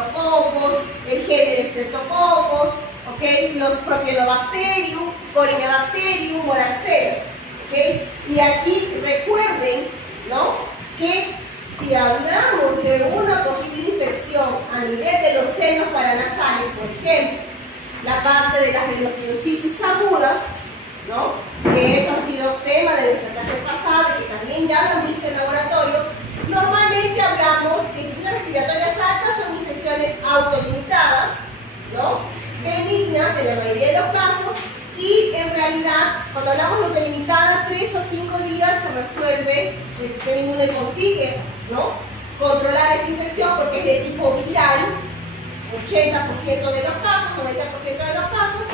estreptococos, el género Streptococcus, ¿ok? Los Propionobacterium, Corynebacterium, Moraxella, ¿ok? Y aquí recuerden, ¿no?, que si hablamos de una posible infección a nivel de los senos paranasales, por ejemplo, la parte de las rhinosinusitis agudas, ¿no?, que eso ha sido tema de nuestra clase pasada, que también ya lo han visto en laboratorio, normalmente hablamos de infecciones respiratorias altas, son infecciones autolimitadas, ¿no?, benignas en la mayoría de los casos, y en realidad, cuando hablamos de autolimitada, 3 a 5 días se resuelve, el sistema inmune consigue, ¿no?, controlar esa infección porque es de tipo viral, 80% de los casos, 90% de los casos,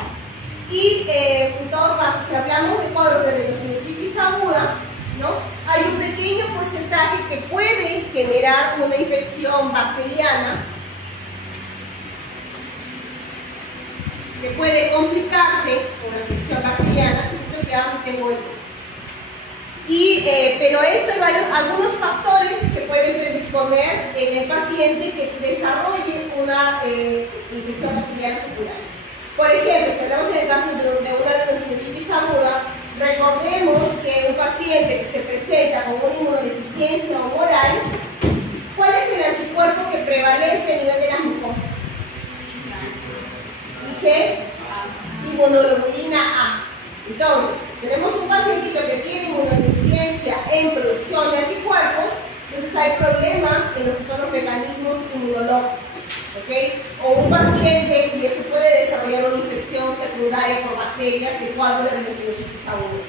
y en todo caso, si hablamos de cuadros de rhinosinusitis aguda, ¿no?, hay un pequeño porcentaje que puede generar una infección bacteriana, que puede complicarse con la infección bacteriana, que ya tengo esto. Pero esto hay algunos factores que pueden predisponer en el paciente que desarrolle una infección bacteriana secundaria. Por ejemplo, si hablamos en el caso de una rhinosinusitis aguda, recordemos que un paciente que se presenta con una inmunodeficiencia humoral, ¿cuál es el anticuerpo que prevalece a nivel de las mucosas? ¿Y qué? Inmunoglobulina A. Entonces, tenemos un pacientito que tiene inmunodeficiencia en producción de anticuerpos, entonces hay problemas en lo que son los mecanismos inmunológicos, ¿ok? O un paciente y se puede desarrollar una infección secundaria por bacterias de cuadro de rhinosinusitis aguda.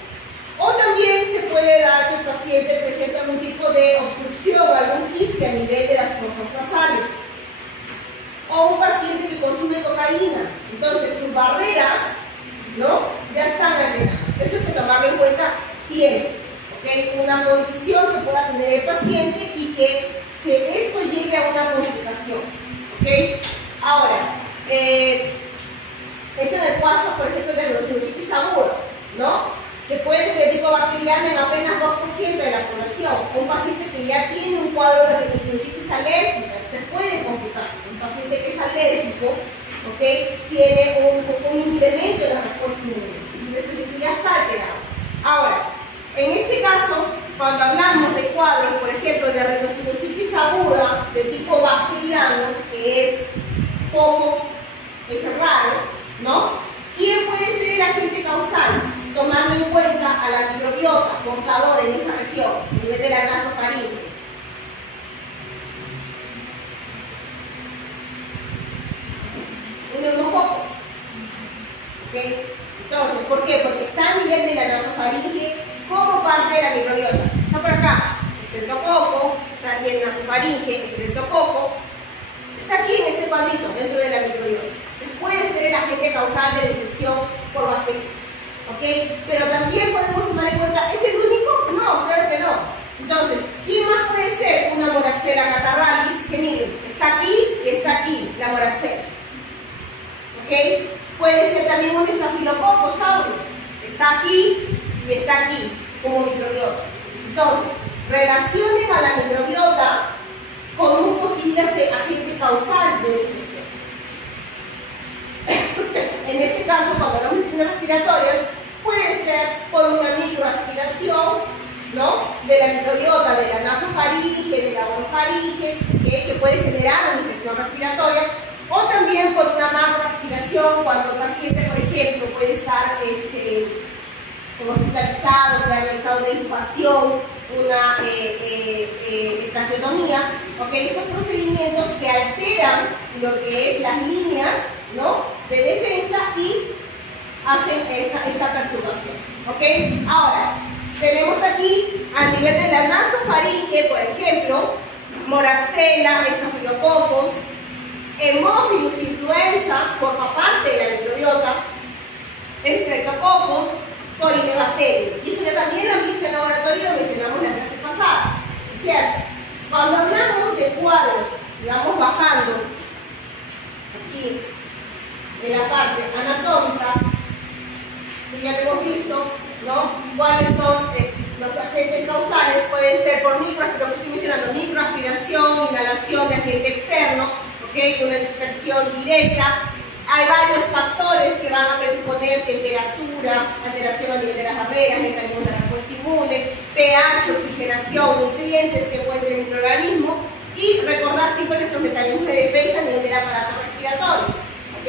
O también se puede dar que el paciente presente algún tipo de obstrucción, algún quiste a nivel de las fosas nasales. O un paciente que consume cocaína, entonces sus barreras, ¿no?, ya están alteradas. Eso hay que tomarlo en cuenta siempre, ¿ok? Una condición que pueda tener el paciente y que esto lleve a una complicación, ¿ok? Ahora, eso en el caso, por ejemplo, de rhinosinusitis aguda, ¿no?, que puede ser tipo bacteriana en apenas 2% de la población. Un paciente que ya tiene un cuadro de rhinosinusitis alérgica, se puede complicarse. Un paciente que es alérgico, ¿ok?, tiene un incremento en la respuesta inmune. Entonces, eso ya está alterado. Ahora, en este caso, cuando hablamos de cuadros, por ejemplo, de rhinosinusitis aguda de tipo bacteriano, que es raro, ¿no?, ¿quién puede ser el agente causal? Tomando en cuenta a la microbiota portadora en esa región, a nivel de la nasofaringe. Un neumococo. ¿Ok? Entonces, ¿por qué? Porque está a nivel de la nasofaringe como parte de la microbiota. Está por acá, estreptococo, está aquí en nasofaringe, estreptococo. Está aquí en este cuadrito, dentro de la microbiota. Entonces, puede ser el agente causal de la infección por bacterias. ¿Ok? Pero también podemos tomar en cuenta, ¿es el único? No, claro que no. Entonces, ¿quién más puede ser? Una Moraxella catarrhalis, que miren, está aquí y está aquí, la Moraxella. ¿Ok? Puede ser también un Staphylococcus aureus, está aquí y está aquí, como microbiota. Entonces, relacionen a la microbiota con un posible agente causal de la infección. En este caso, cuando hablamos de infecciones respiratorias, puede ser por una microaspiración, ¿no?, de la microbiota, de la nasofaringe, de la orofaringe, que puede generar una infección respiratoria, o también por una macroaspiración, cuando el paciente, por ejemplo, puede estar hospitalizado, se ha realizado una intubación, una traqueotomía, ¿ok? Estos procedimientos que alteran lo que es las líneas, ¿no?, de defensa y hacen esta perturbación, ¿ok? Ahora, tenemos aquí a nivel de la nasofaringe, por ejemplo, Moraxella, Staphylococcus, Haemophilus influenza, forma parte de la microbiota, Streptococcus, Corynebacterium. Y eso ya también lo han visto en el laboratorio y lo mencionamos la clase pasada, ¿cierto? Cuando hablamos de cuadros, si vamos bajando aquí en la parte anatómica, que ya lo hemos visto, ¿no?, cuáles son los agentes causales. Pueden ser por lo que estoy mencionando, microaspiración, inhalación de agente externo, ¿ok? ¿ok? Una dispersión directa. Hay varios factores que van a predisponer: temperatura, alteración a nivel de las barreras, mecanismos de respuesta inmune, pH, oxigenación, nutrientes que encuentre el microorganismo, y recordar siempre nuestros mecanismos de defensa a nivel del aparato respiratorio, ¿ok?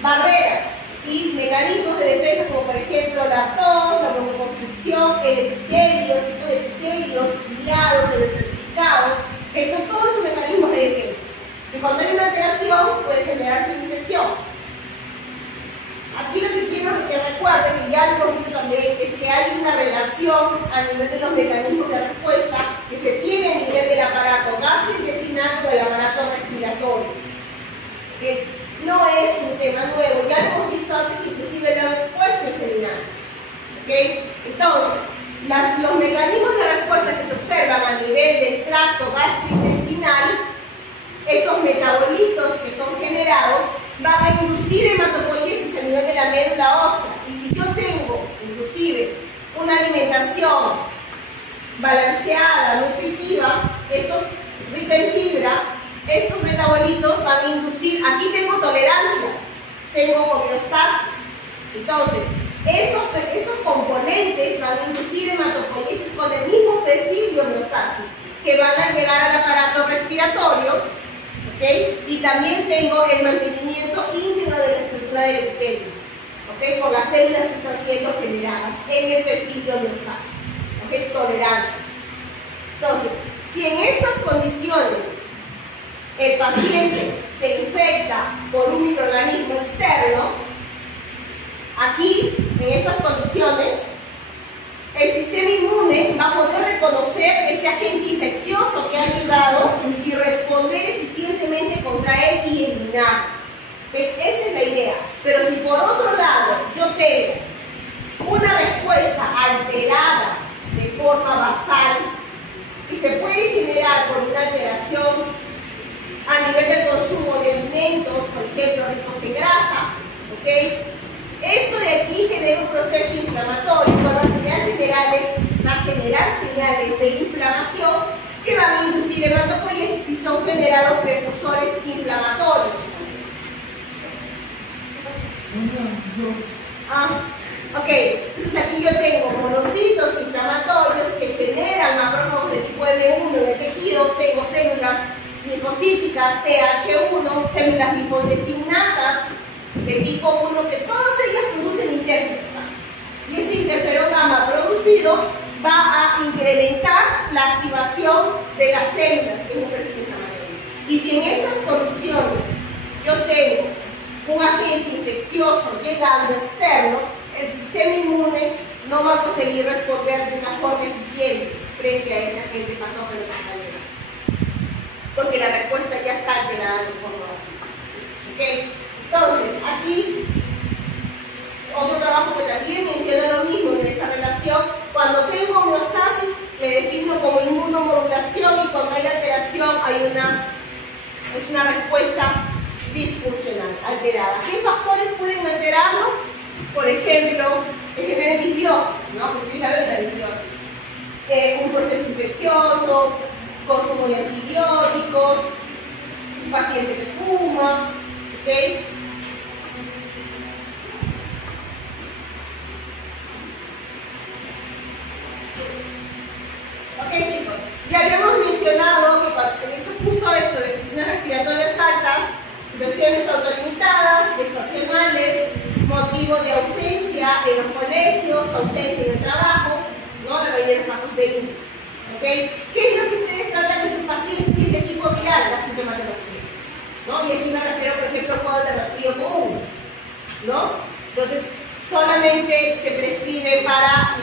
Barreras y mecanismos de defensa como por ejemplo la tos, la broncoconstricción, el epitelio, el tipo de epitelios ciliados, el estratificado, que son todos los mecanismos de defensa. Y cuando hay una alteración puede generarse una infección. Aquí lo que quiero que recuerden, que ya lo hemos visto también, es que hay una relación a nivel de los mecanismos de respuesta que se tiene a nivel del aparato gastrointestinal con el aparato respiratorio. ¿Okay? No es un tema nuevo, ya lo hemos visto antes, inclusive lo han expuesto en seminarios. ¿Okay? Entonces, los mecanismos de respuesta que se observan a nivel del tracto gastrointestinal, esos metabolitos que son generados van a inducir hematopoiesis a nivel de la médula ósea. Y si yo tengo, inclusive, una alimentación balanceada, nutritiva, rica en fibra, estos metabolitos van a inducir, aquí tengo tolerancia, tengo homeostasis. Entonces, esos componentes van a inducir hematopoiesis con el mismo perfil de homeostasis, que van a llegar al aparato respiratorio. ¿Okay? Y también tengo el mantenimiento íntegro de la estructura del epitelio, ¿okay? Por las células que están siendo generadas en el perfil de homeostasis, ¿okay? Tolerancia. Entonces, si en estas condiciones el paciente se infecta por un microorganismo externo, aquí, en estas condiciones, el sistema inmune va a poder reconocer ese agente infeccioso que ha llegado y responder eficientemente contra él y eliminar. Esa es la idea. Pero si por otro lado yo tengo una respuesta alterada de forma basal, y se puede generar por una alteración a nivel del consumo de alimentos, por ejemplo, ricos en grasa, ¿ok? Esto de aquí genera un proceso inflamatorio. Con las señales generales va a generar señales de inflamación que van a inducir hematopoiesis y son generados precursores inflamatorios. Ok, entonces aquí yo tengo monocitos inflamatorios que generan macrófagos de tipo M1 en el tejido, tengo células linfocíticas TH1, células linfoides innatas de tipo 1, que todas ellas producen interferón gamma. Y este interferón gamma producido va a incrementar la activación de las células en un perfil inflamatorio. Y si en estas condiciones yo tengo un agente infeccioso llegando externo, el sistema inmune no va a conseguir responder de una forma eficiente frente a ese agente patógeno que está llegando, porque la respuesta ya está alterada de forma básica. ¿Okay? Entonces, aquí, otro trabajo que también menciona lo mismo de esa relación. Cuando tengo homeostasis, me defino como inmunomodulación, y cuando hay alteración, es una respuesta disfuncional, alterada. ¿Qué factores pueden alterarlo? Por ejemplo, el genera disbiosis, ¿no? La disbiosis. Un proceso infeccioso, consumo de antibióticos, un paciente que fuma, ¿ok? Ok, chicos, ya habíamos mencionado que justo esto de infecciones respiratorias altas, infecciones autolimitadas, estacionales, motivo de ausencia en los colegios, ausencia en el trabajo, ¿no? La mayoría de los casos benignos. ¿Okay? ¿Qué es lo que ustedes tratan con sus pacientes de tipo viral? La sintomatología, ¿no? Y aquí me refiero, por ejemplo, al cuadro de resfrío común, ¿no? Entonces, solamente se prescribe para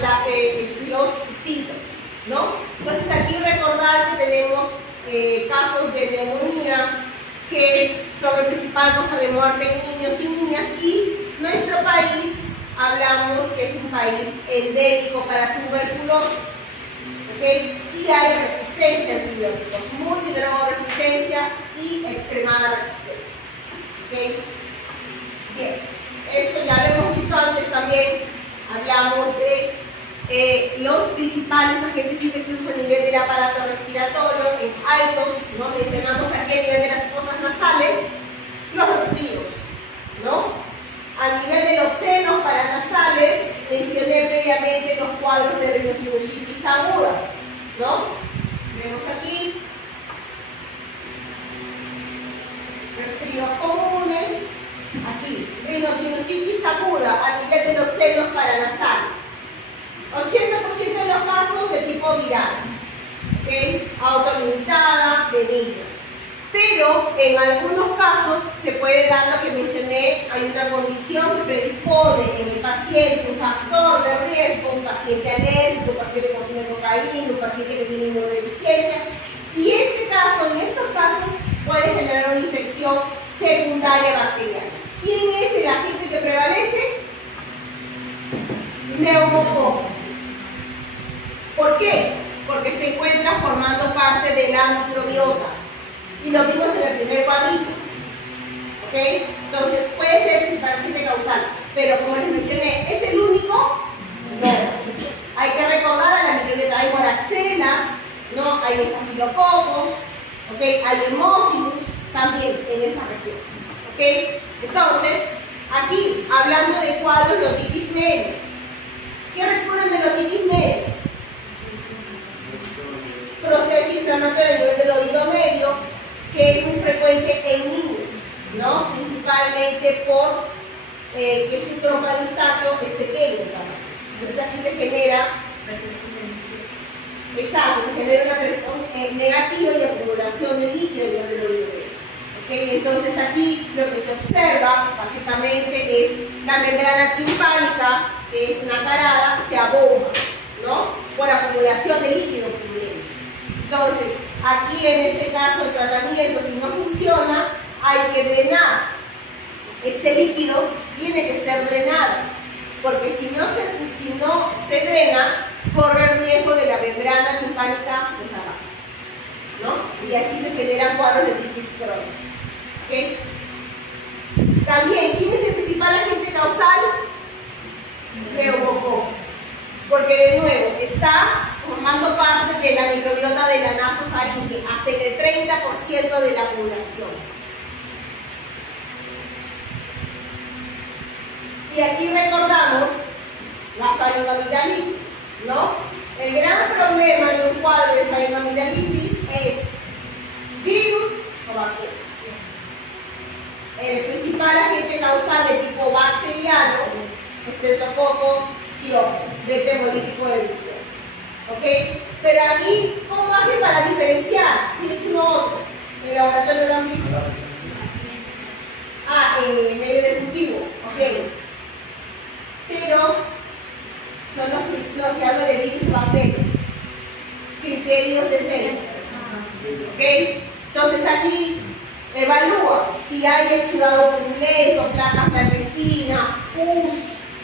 los síntomas, ¿no? Entonces, aquí recordar que tenemos casos de neumonía que son la principal causa de muerte en niños y niñas, y nuestro país, hablamos que es un país endémico para tuberculosis. ¿Okay? Y hay resistencia a antibióticos, multidrogoresistencia y extremada resistencia. ¿Okay? Bien, esto ya lo hemos visto antes también. Hablamos de los principales agentes infecciosos a nivel del aparato respiratorio en altos, ¿no? Mencionamos aquí a nivel de las fosas nasales, resfríos comunes, aquí, rinosinusitis aguda, a nivel de los senos paranasales. 80% de los casos de tipo viral, ¿okay? Autolimitada, benigna. Pero en algunos casos se puede dar lo que mencioné, hay una condición que predispone en el paciente un factor de riesgo, un paciente alérgico, un paciente que consume cocaína, un paciente que tiene inmunodeficiencia, y en estos casos puede generar una infección secundaria bacteriana. ¿Quién es el agente que prevalece? Neumococo. ¿Por qué? Porque se encuentra formando parte de la microbiota. Y lo vimos en el primer cuadrito. ¿Ok? Entonces puede ser principalmente causal. Pero como les mencioné, ¿es el único? No. Hay que recordar a la microbiota. Hay moraxenas, ¿no? Hay estafilococos, ¿ok? Hay hemófilos también en esa región. ¿Ok? Entonces, aquí, hablando de cuadros de otitis media. ¿Qué recuerdan de la otitis media? Proceso inflamatorio a nivel del oído medio, que es muy frecuente en niños, ¿no? Principalmente por que su trompa de Eustaquio es pequeño también. Entonces aquí se genera, exacto, se genera una presión negativa y acumulación de líquido a nivel del oído medio. ¿Okay? Entonces aquí lo que se observa básicamente es la membrana timpánica, que es nacarada, se abomba, ¿no? Por acumulación de líquido purulento. Entonces, aquí en este caso el tratamiento, si no funciona, hay que drenar. Este líquido tiene que ser drenado, porque si no se drena, corre el riesgo de la membrana timpánica desatarse, ¿no? Y aquí se generan cuadros de otitis crónica. ¿Okay? También, ¿quién es el principal agente causal? Neumococo. Porque de nuevo, está formando parte de la microbiota de la nasofaringe, hasta el 30% de la población. Y aquí recordamos la faringoamigdalitis, ¿no? El gran problema de un cuadro de faringoamigdalitis es virus o bacteria. El principal agente causal de tipo bacteriano, Streptococcus pyogenes, de hemolítico del líquido. ¿Ok? Pero aquí, ¿cómo hacen para diferenciar si es uno u otro? En el laboratorio lo han visto. En el medio del cultivo. ¿Ok? Pero son los que hablan de virus o bacterias. Criterios de centro. ¿Ok? Entonces aquí evalúa si hay exudado purulento, placas blanquecinas, pus,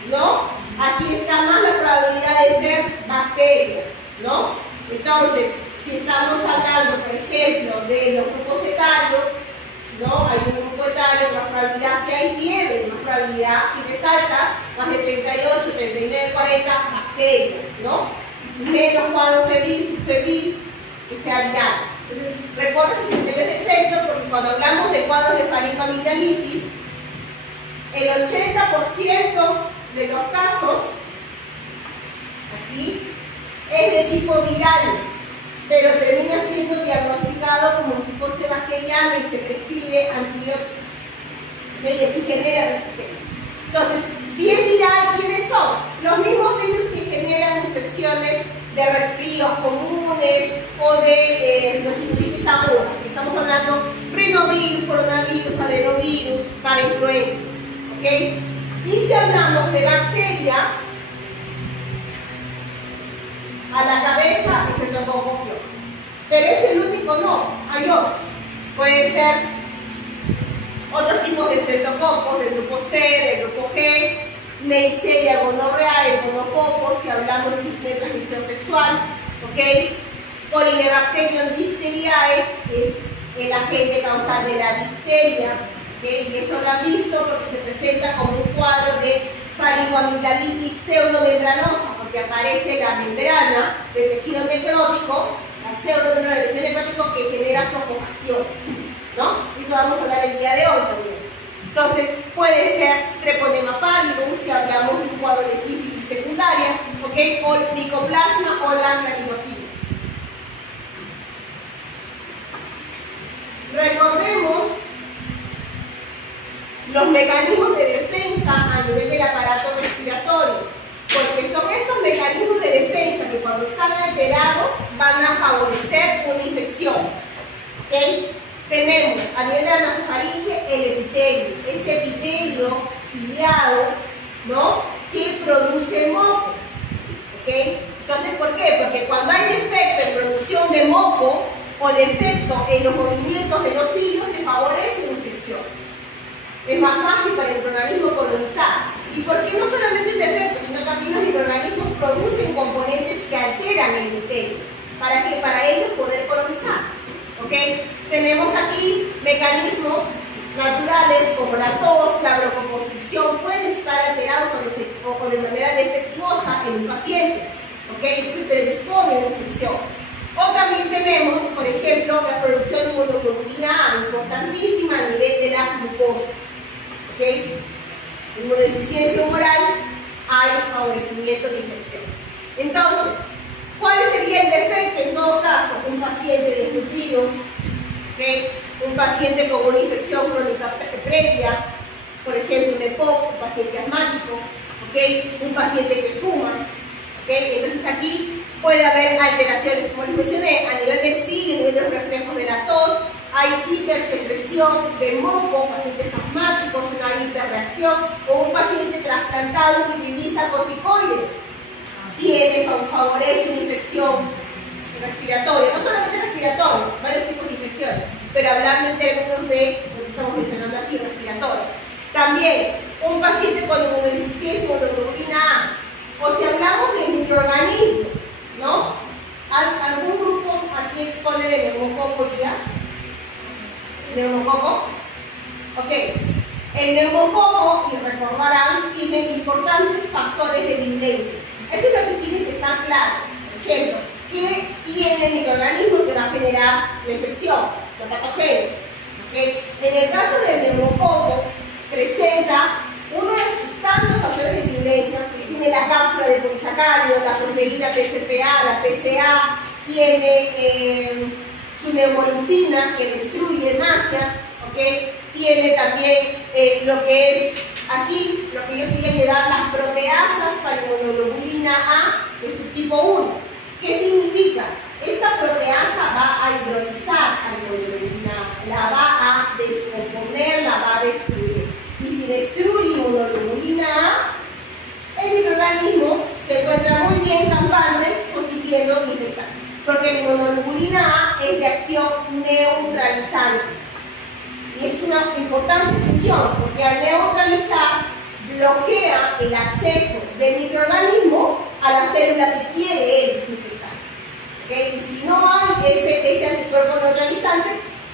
¿no? Aquí está más la probabilidad de ser bacteria, ¿no? Entonces, si estamos hablando, por ejemplo, de los grupos etarios, ¿no? Hay un grupo etario, más probabilidad, si hay fiebre, más probabilidad, fiebres altas, más de 38, 39, 40, bacteria, ¿no? Menos cuadro febril, subfebril, que sea viral. Entonces, recuerda sus criterios de centro, porque cuando hablamos de cuadros de faringoamigdalitis, el 80% de los casos, aquí, es de tipo viral, pero termina siendo diagnosticado como si fuese bacteriano y se prescribe antibióticos, ¿okay? Y genera resistencia. Entonces, si es viral, ¿quiénes son? Los mismos virus que generan infecciones de resfríos comunes o de los sinusitis agudas. Estamos hablando rinovirus, coronavirus, adenovirus, parainfluenza, ¿ok? Y si hablamos de bacteria, a la cabeza es el Streptococcus pyogenes. Pero es el único, no, hay otros. Puede ser otros tipos de estreptococos, del grupo C, del grupo G, Neisseria gonorrea, el gonococo, si hablamos de transmisión sexual, ¿ok? Corynebacterium diphtheriae es el agente causal de la difteria, ¿okay? Y eso lo han visto porque se presenta como un cuadro de faringoamigdalitis pseudomembranosa, porque aparece la membrana del tejido necrótico, la pseudomembrana del tejido necrótico que genera sofocación, ¿no? Eso vamos a hablar el día de hoy también. Entonces, puede ser treponema pallidum, si hablamos de un cuadro de sífilis secundaria, ¿ok? O micoplasma o landraginofilia. Recordemos los mecanismos de defensa a nivel del aparato respiratorio, porque son estos mecanismos de defensa que cuando están alterados van a favorecer una infección. ¿Okay? Tenemos a nivel de la nasofaringe el epitelio, ese epitelio ciliado, ¿no?, que produce moco. ¿Okay? Entonces, ¿por qué? Porque cuando hay defecto en producción de moco o defecto en los movimientos de los cilios, se favorece la infección. Es más fácil para el microorganismo colonizar. Y porque no solamente el defecto, sino también los microorganismos producen componentes que alteran el epitelio. ¿Para qué? Para ellos poder colonizar. ¿Okay? Tenemos aquí mecanismos naturales como la tos, la broncoconstricción, pueden estar alterados o de manera defectuosa en un paciente. ¿Okay? Entonces predispone a una infección. O también tenemos, por ejemplo, la producción de inmunoglobulina A, importantísima a nivel de las mucosas. ¿Okay? En inmunodeficiencia humoral hay favorecimiento de infección. Entonces, ¿cuál sería el defecto en todo caso? Un paciente desnutrido, ¿okay?, un paciente con una infección crónica previa, por ejemplo un EPOC, un paciente asmático, ¿okay?, un paciente que fuma. ¿Okay? Entonces aquí puede haber alteraciones, como les mencioné, a nivel del cilio, a nivel de los reflejos de la tos, hay hipersecreción de moco, pacientes asmáticos, una hiperreacción, o un paciente trasplantado que utiliza corticoides, favorece una infección respiratoria, no solamente respiratoria, varios tipos de infecciones, pero hablando en términos de lo que estamos mencionando aquí, respiratorios. También un paciente con inmunodeficiencia, inmunoglobulina A, o si hablamos de microorganismos, ¿no? ¿Algún grupo aquí expone el neumococo ya? ¿Neumococo? Ok. El neumococo, y recordarán, tiene importantes factores de virulencia. Esto es lo que tiene que estar claro. Por ejemplo, ¿qué tiene el microorganismo que va a generar la infección? Los patógenos. ¿Okay? En el caso del neumococo, presenta uno de sus tantos factores de virulencia, que tiene la cápsula de polisacárido, la proteína PCPA, la PCA, tiene su neumolicina que destruye hemácias, ¿okay? Tiene también lo que es aquí, lo que yo quería llevar, las proteasas para inmunoglobulina A de subtipo 1. ¿Qué significa? Esta proteasa va a hidrolizar a la inmunoglobulina A, la va a descomponer, la va a destruir. Y si destruye inmunoglobulina A, el microorganismo se encuentra muy bien campante o siguiendo infectando. Porque la inmunoglobulina A es de acción neutralizante. Y es una importante función, porque al neutralizar bloquea el acceso del microorganismo a la célula que quiere él infectar. ¿Okay? Y si no hay ese anticuerpo neutralizante,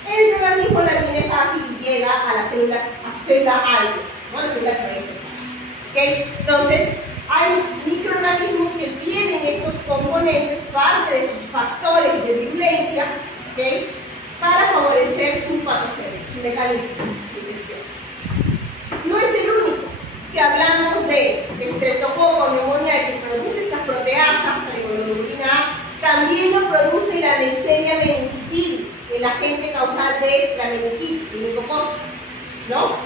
el microorganismo la tiene fácil y llega a la célula, a su célula algo, ¿no? La célula que va a infectar. ¿Okay? Entonces, hay microorganismos que tienen estos componentes, parte de sus factores de virulencia, ¿okay?, para favorecer su patogenia, su mecanismo de infección. No es el único. Si hablamos de estreptococo neumonía que produce estas proteasas, para inmunoglobulina A, también lo produce la Neisseria meningitidis, el agente causal de la meningitis, el meningococo, ¿no?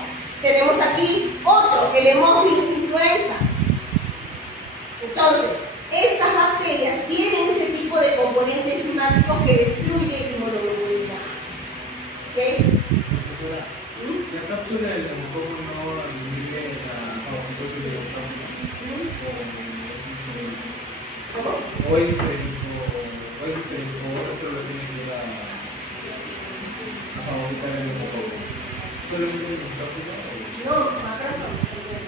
Tenemos aquí otro, el Haemophilus influenza. Entonces, estas bacterias tienen ese tipo de componentes enzimáticos que destruyen inmunoglobulina A. ¿Okay? La cápsula del neumococo no inhibe esa fagocitosis de los ¿Cómo? o es diferente, o otro lo tiene que dar a favoritar el neumococo. ¿Solamente en la cápsula? No, macrófagos también.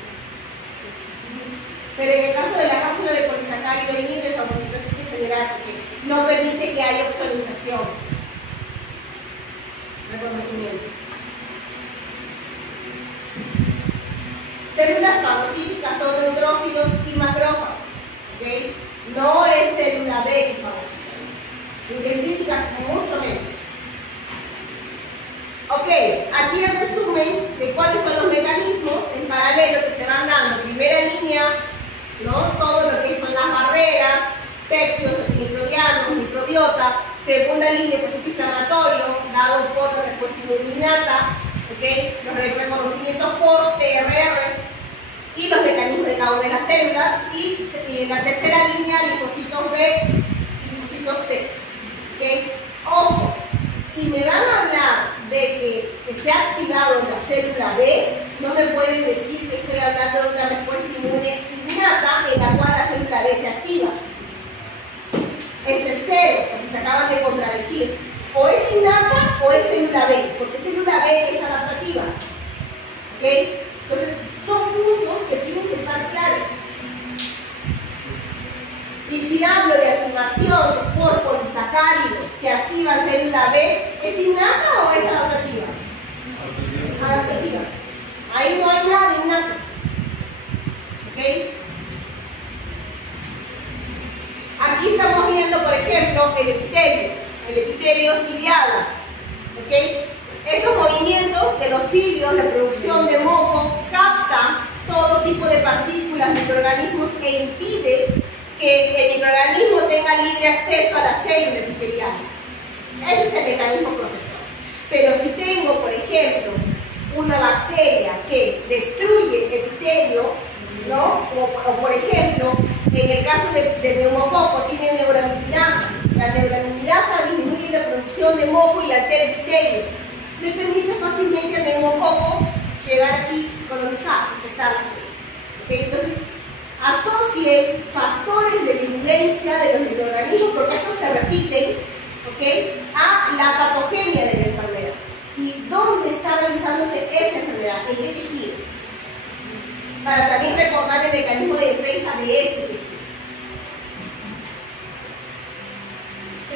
Pero en el caso de la cápsula de polisacárido inhibe fagocitosis en general, porque no permite que haya opsonización. Reconocimiento. Células fagocíticas son neutrófilos y macrófagos. ¿Okay? No es célula B fagocítica. Ni dendrítica, mucho menos. Ok, aquí el resumen de cuáles son los mecanismos en paralelo que se van dando. Primera línea, ¿no?, todo lo que son las barreras, péptidos, antimicrobianos, microbiota. Segunda línea, proceso inflamatorio, dado por la respuesta inmunolata, ¿okay? Los reconocimientos por PRR y los mecanismos de cada una de las células, y en la tercera línea linfocitos B y linfocitos T. ¿Okay? Ojo, si me van a hablar de que se ha activado en la célula B, no me pueden decir que estoy hablando de una respuesta inmune innata en la cual la célula B se activa. Eso es cero, porque se acaban de contradecir. O es innata o es célula B, porque célula B es adaptativa. ¿Okay? Entonces, son puntos que tienen que estar claros. Y si hablo de activación por polisacáridos que activa célula B, ¿es innata o es adaptativa? Adaptativa. Ahí no hay nada de innato. ¿Okay? Aquí estamos viendo, por ejemplo, el epitelio ciliado. ¿Okay? Esos movimientos de los cilios, la producción de moco, capta todo tipo de partículas, microorganismos, e impide que el microorganismo tenga libre acceso a la célula epitelial. Ese es el mecanismo protector. Pero si tengo, por ejemplo, una bacteria que destruye epitelio, ¿no? O por ejemplo, en el caso del neumococo, tiene neuraminidasas. La neuraminidasa disminuye la producción de moco y altera epitelio. Le permite fácilmente al neumococo llegar aquí, colonizar, infectar las células. ¿Okay? Entonces, asocien factores de virulencia de los microorganismos, porque estos se repiten, ¿okay? A la patogenia de la enfermedad. ¿Y dónde está realizándose esa enfermedad? ¿En qué tejido? Para también recordar el mecanismo de defensa de ese tejido.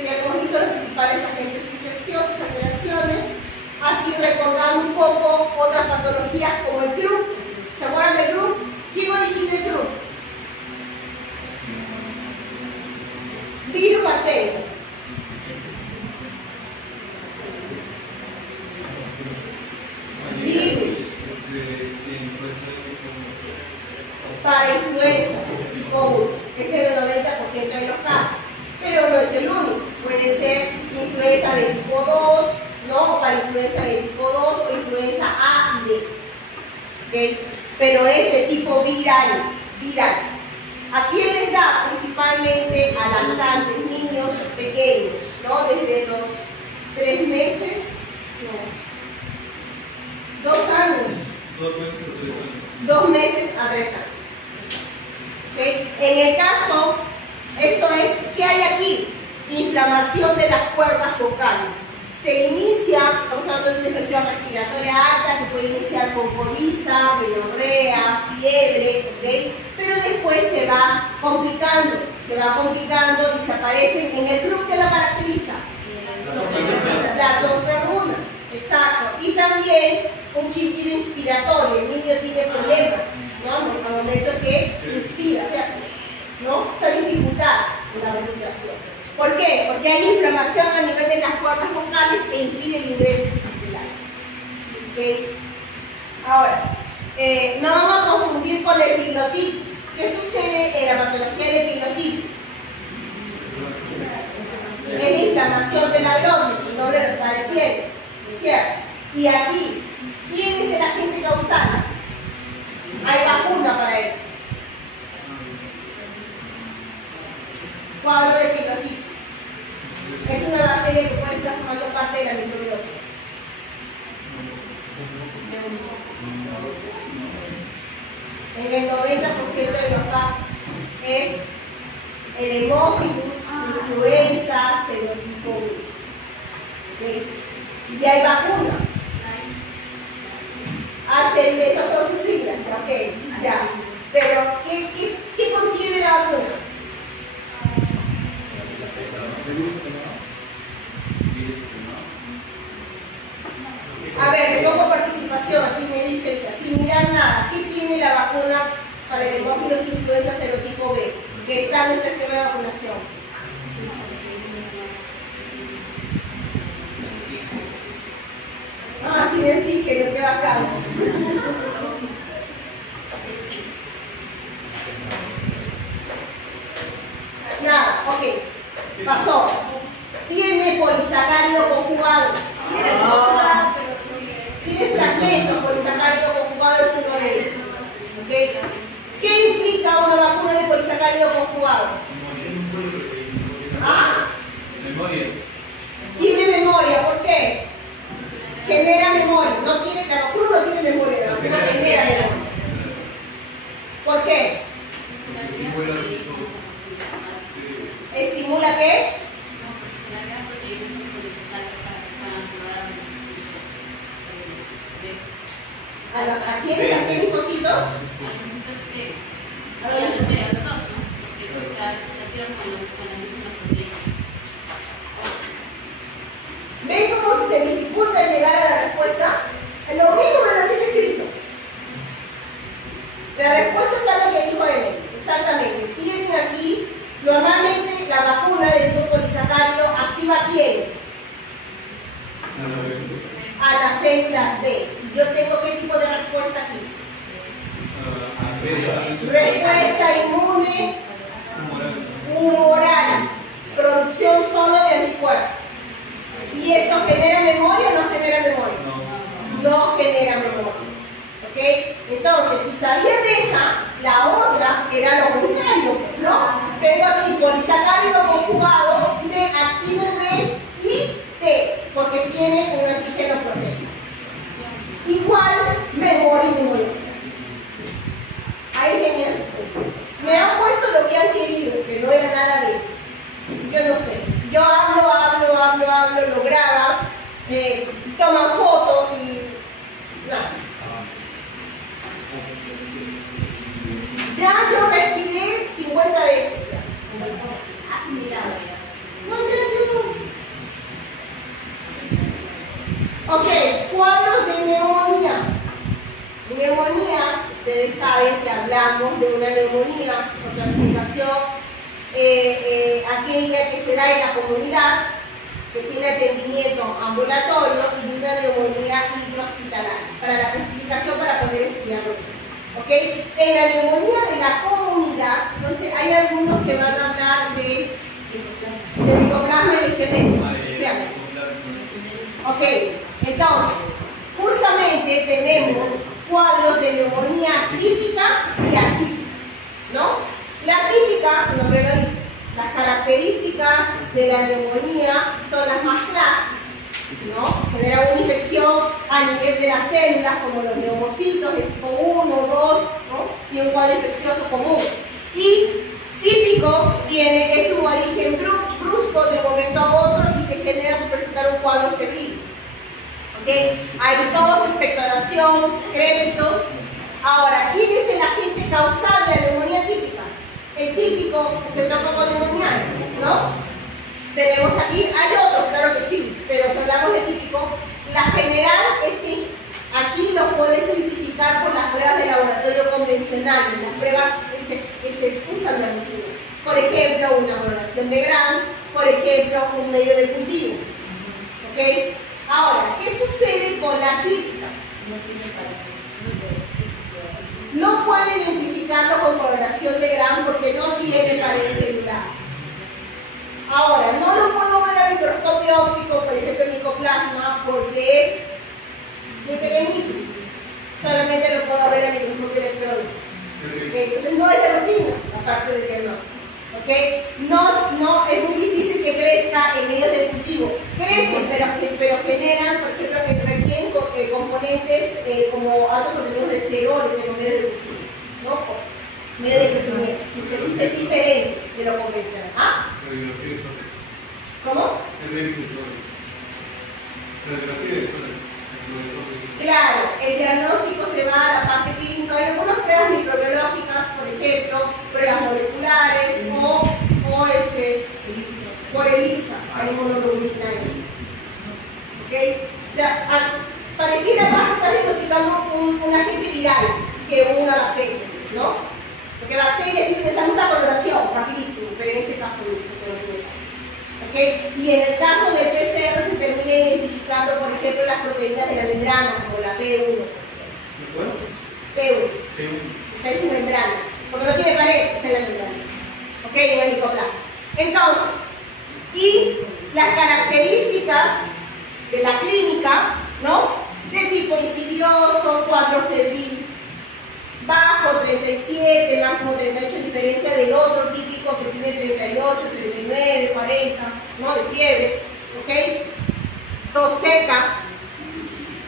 Ya hemos visto los principales agentes infecciosos, alteraciones. Aquí recordando un poco otras patologías como el CRUP. ¿Se acuerdan del CRUP? ¿Quién origina el CRUP? Virus, bacteria. Virus. Para influenza tipo 1. Ese es el 90% de los casos. Pero no es el único. Puede ser influenza de tipo 2, ¿no? O para influenza de tipo 2 o influenza A y B. ¿Okay? Pero es de tipo viral. ¿A quién les da? Principalmente a lactantes, niños pequeños, ¿no? Desde los 3 meses, no, 2 años. 2 meses o 3 años. 2 meses a 3 años. ¿Okay? En el caso, esto es, ¿qué hay aquí? Inflamación de las cuerdas vocales. Se inicia, estamos hablando de una infección respiratoria alta que puede iniciar con coriza, rinorrea, fiebre, ¿okay? Pero después se va complicando y se aparecen en el grupo que lo caracteriza. La torperruna, exacto. Y también un chillido inspiratorio, el niño tiene problemas, ¿no? Al momento que inspira, ¿no? Esa dificultad en la respiración. ¿Por qué? Porque hay inflamación a nivel de las cuerdas vocales que impide el ingreso del aire. ¿Okay? Ahora, no vamos a confundir con la epiglotitis. ¿Qué sucede en la patología de epiglotitis? Es la inflamación de la glotis, su nombre lo está diciendo, ¿no es cierto? Y aquí, ¿quién es el agente causal? Hay vacuna para eso. Cuadro de epiglotitis. Es una bacteria que puede estar formando parte de la microbiota. En el 90% de los casos es el hemófilus, influenza, serotipo B. ¿Okay? Y hay vacuna. HIV, esas son sus siglas. Ok, ya. Pero, ¿qué contiene la vacuna? A ver, le pongo participación, aquí me dice, sin mirar nada, ¿qué tiene la vacuna para el hemófilus influenza serotipo B? Que está en nuestro esquema de vacunación. Ah, tiene el antígeno, qué bacán. Nada, ok, pasó. Tiene polisacárido conjugado. Tiene fragmento. alimentos, polisacárido conjugado es uno de ellos. ¿Okay? ¿Qué implica una vacuna de polisacárido conjugado? ¿Ah? Memoria. Tiene memoria, ¿por qué? Genera memoria. No tiene, la vacuna no tiene memoria, la vacuna genera memoria. ¿Por qué? ¿Estimula qué? ¿A quiénes? ¿A qué linfocitos? A los linfocitos. ¿Ven cómo se dificulta llegar a la respuesta? Lo mismo me lo han dicho escrito. La respuesta está en lo que dijo Emily. Exactamente. Tienen aquí, normalmente la vacuna del tipo polisacárido activa ¿a quién? A las células B. Yo tengo ¿qué tipo de respuesta aquí? Respuesta inmune humoral. Producción solo de anticuerpos. ¿Y esto genera memoria o no genera memoria? No genera memoria. ¿Ok? Entonces, si sabían de esa, la otra era lo contrario, ¿no? Tengo aquí polisacárido conjugado de activo B y T, porque tiene un antígeno proteico. Igual, memoria inmunológica. Ahí tenía su punto. Me han puesto lo que han querido, que no era nada de eso. Yo no sé. Yo hablo, lo graban, toman fotos y nada. Ya yo respiré 50 veces. Has mirado ya. No, ya. Ok, cuadros de neumonía. Neumonía, ustedes saben que hablamos de una neumonía por clasificación, aquella que se da en la comunidad, que tiene atendimiento ambulatorio, y una neumonía intrahospitalaria, para la clasificación para poder estudiarlo. ¿Okay? En la neumonía de la comunidad, entonces hay algunos que van a hablar de licoplasma legionela. Ok, entonces, justamente tenemos cuadros de neumonía típica y atípica, ¿no? La típica, su nombre lo dice, las características de la neumonía son las más clásicas, ¿no? Genera una infección a nivel de las células, como los neumocitos de tipo 1, 2, ¿no? Y un cuadro infeccioso común. Y típico es un origen brusco de un momento a otro y se genera por presentar un cuadro febril. ¿Okay? Hay tos, expectoración, crépitos. Ahora, ¿quién es el agente causal de la neumonía típica? El típico estreptococo-neumonía, ¿no? Tenemos aquí, hay otros, claro que sí, pero si hablamos de típico, la general es que aquí lo puedes identificar por las pruebas de laboratorio convencionales, las pruebas que se usan de rutina. Por ejemplo, una valoración de Gram, por ejemplo, un medio de cultivo. ¿Ok? Ahora, ¿qué sucede con la típica? No puede identificarlo con coloración de Gram porque no tiene pared celular. Ahora, no lo puedo ver al microscopio óptico, por ejemplo, micoplasma, porque es muy pequeñito. Solamente lo puedo ver al microscopio electrónico. ¿Okay? Entonces no es de rutina la parte del diagnóstico. ¿Okay? No, es muy difícil que crezca en medios de cultivo. Crecen, pero generan, por ejemplo, que requieren componentes como altos contenidos de esteroles en los medios de cultivo, ¿no? Medio de crecimiento. Es diferente de lo convencional. ¿Ah? ¿Cómo? Claro, el diagnóstico se va a la parte clínica. Hay algunas pruebas microbiológicas, por ejemplo, pruebas moleculares o por ELISA, la inmunoglobulina E. ¿Okay? O sea, pareciera más que estás diagnosticando un agente viral que una bacteria, ¿no? Porque bacterias siempre empezamos a coloración, rapidísimo, pero en este caso no. ¿Okay? Y en el caso del PCR se termina identificando, por ejemplo, las proteínas de la membrana, como la P1. P1. Está en su membrana. Porque no tiene pared, está en la membrana. ¿Ok? En el micoplasma. Entonces, y las características de la clínica, ¿no? De tipo incidiente. nervioso, cuadro febril bajo, 37, máximo 38, diferencia del otro típico que tiene 38, 39, 40, ¿no? De fiebre, ¿ok? Tos seca.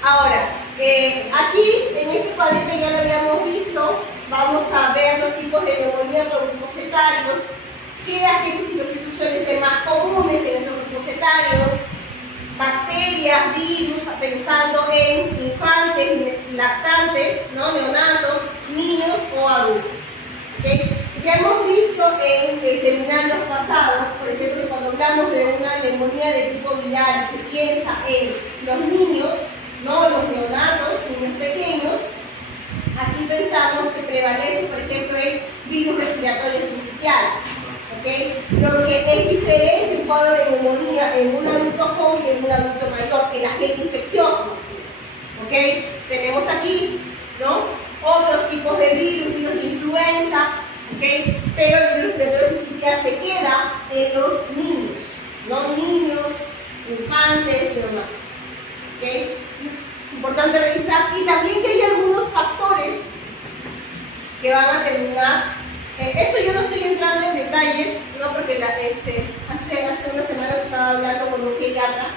Ahora, aquí en este cuadrito ya lo habíamos visto, vamos a ver los tipos de neumonía por grupos etarios, qué agentes infecciosos suelen ser más comunes en estos grupos etarios, bacterias, virus, pensando en infantes, lactantes, ¿no? Neonatos, niños o adultos. ¿Okay? Ya hemos visto en seminarios pasados, por ejemplo, que cuando hablamos de una neumonía de tipo viral, se piensa en los niños, ¿no? Los neonatos, niños pequeños. Aquí pensamos que prevalece, por ejemplo, el virus respiratorio sincitial. ¿Okay? Lo que es diferente un cuadro de neumonía en un adulto joven y en un adulto mayor, el agente infeccioso. ¿Okay? Tenemos aquí, ¿no? Otros tipos de virus de influenza, ¿okay? Pero el virus respiratorio sincitial se queda en los niños, ¿no? Niños, infantes, neonatos. ¿Okay? Es importante revisar, y también que hay algunos factores que van a terminar. Esto yo no estoy entrando en detalles, ¿no? Porque hace unas semanas estaba hablando con un pediatra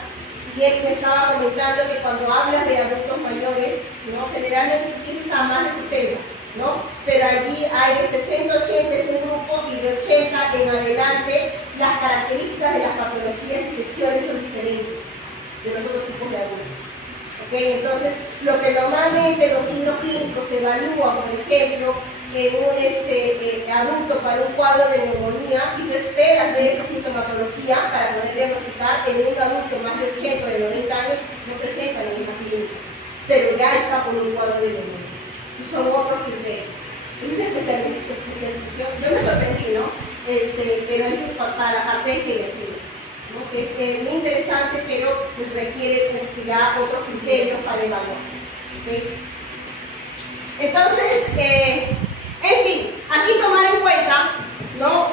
y él me estaba comentando que cuando hablas de adultos mayores, ¿no? Generalmente empiezas a más de 60, ¿no? Pero allí hay de 60 a 80 es un grupo, y de 80 en adelante las características de las patologías y infecciones son diferentes de los otros tipos de adultos. ¿Okay? Entonces, lo que normalmente los signos clínicos se evalúan, por ejemplo, en un adulto para un cuadro de neumonía, y tú esperas ver esa sintomatología para poder diagnosticar. En un adulto más de 80 o de 90 años no presenta la misma clínica, pero ya está por un cuadro de neumonía. Y son otros criterios. Eso es especialización. Yo me sorprendí, ¿no? Pero eso es para la parte de geriatría, ¿no? Que es muy interesante, pero pues, requiere ya otros criterios para evaluar. ¿Okay? Entonces, en fin, aquí tomar en cuenta, ¿no?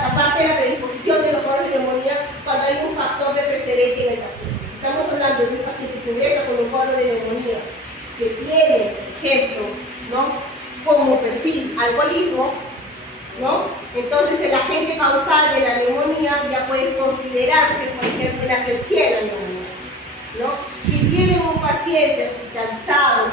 La parte de la predisposición de los cuadros de neumonía cuando hay un factor de precedente en el paciente. Si estamos hablando de un paciente que ingresa con un cuadro de neumonía que tiene, por ejemplo, ¿no? Como perfil alcoholismo, ¿no? Entonces el agente causal de la neumonía ya puede considerarse, por ejemplo, la epilepsia de la neumonía, ¿no? Si tienen un paciente hospitalizado,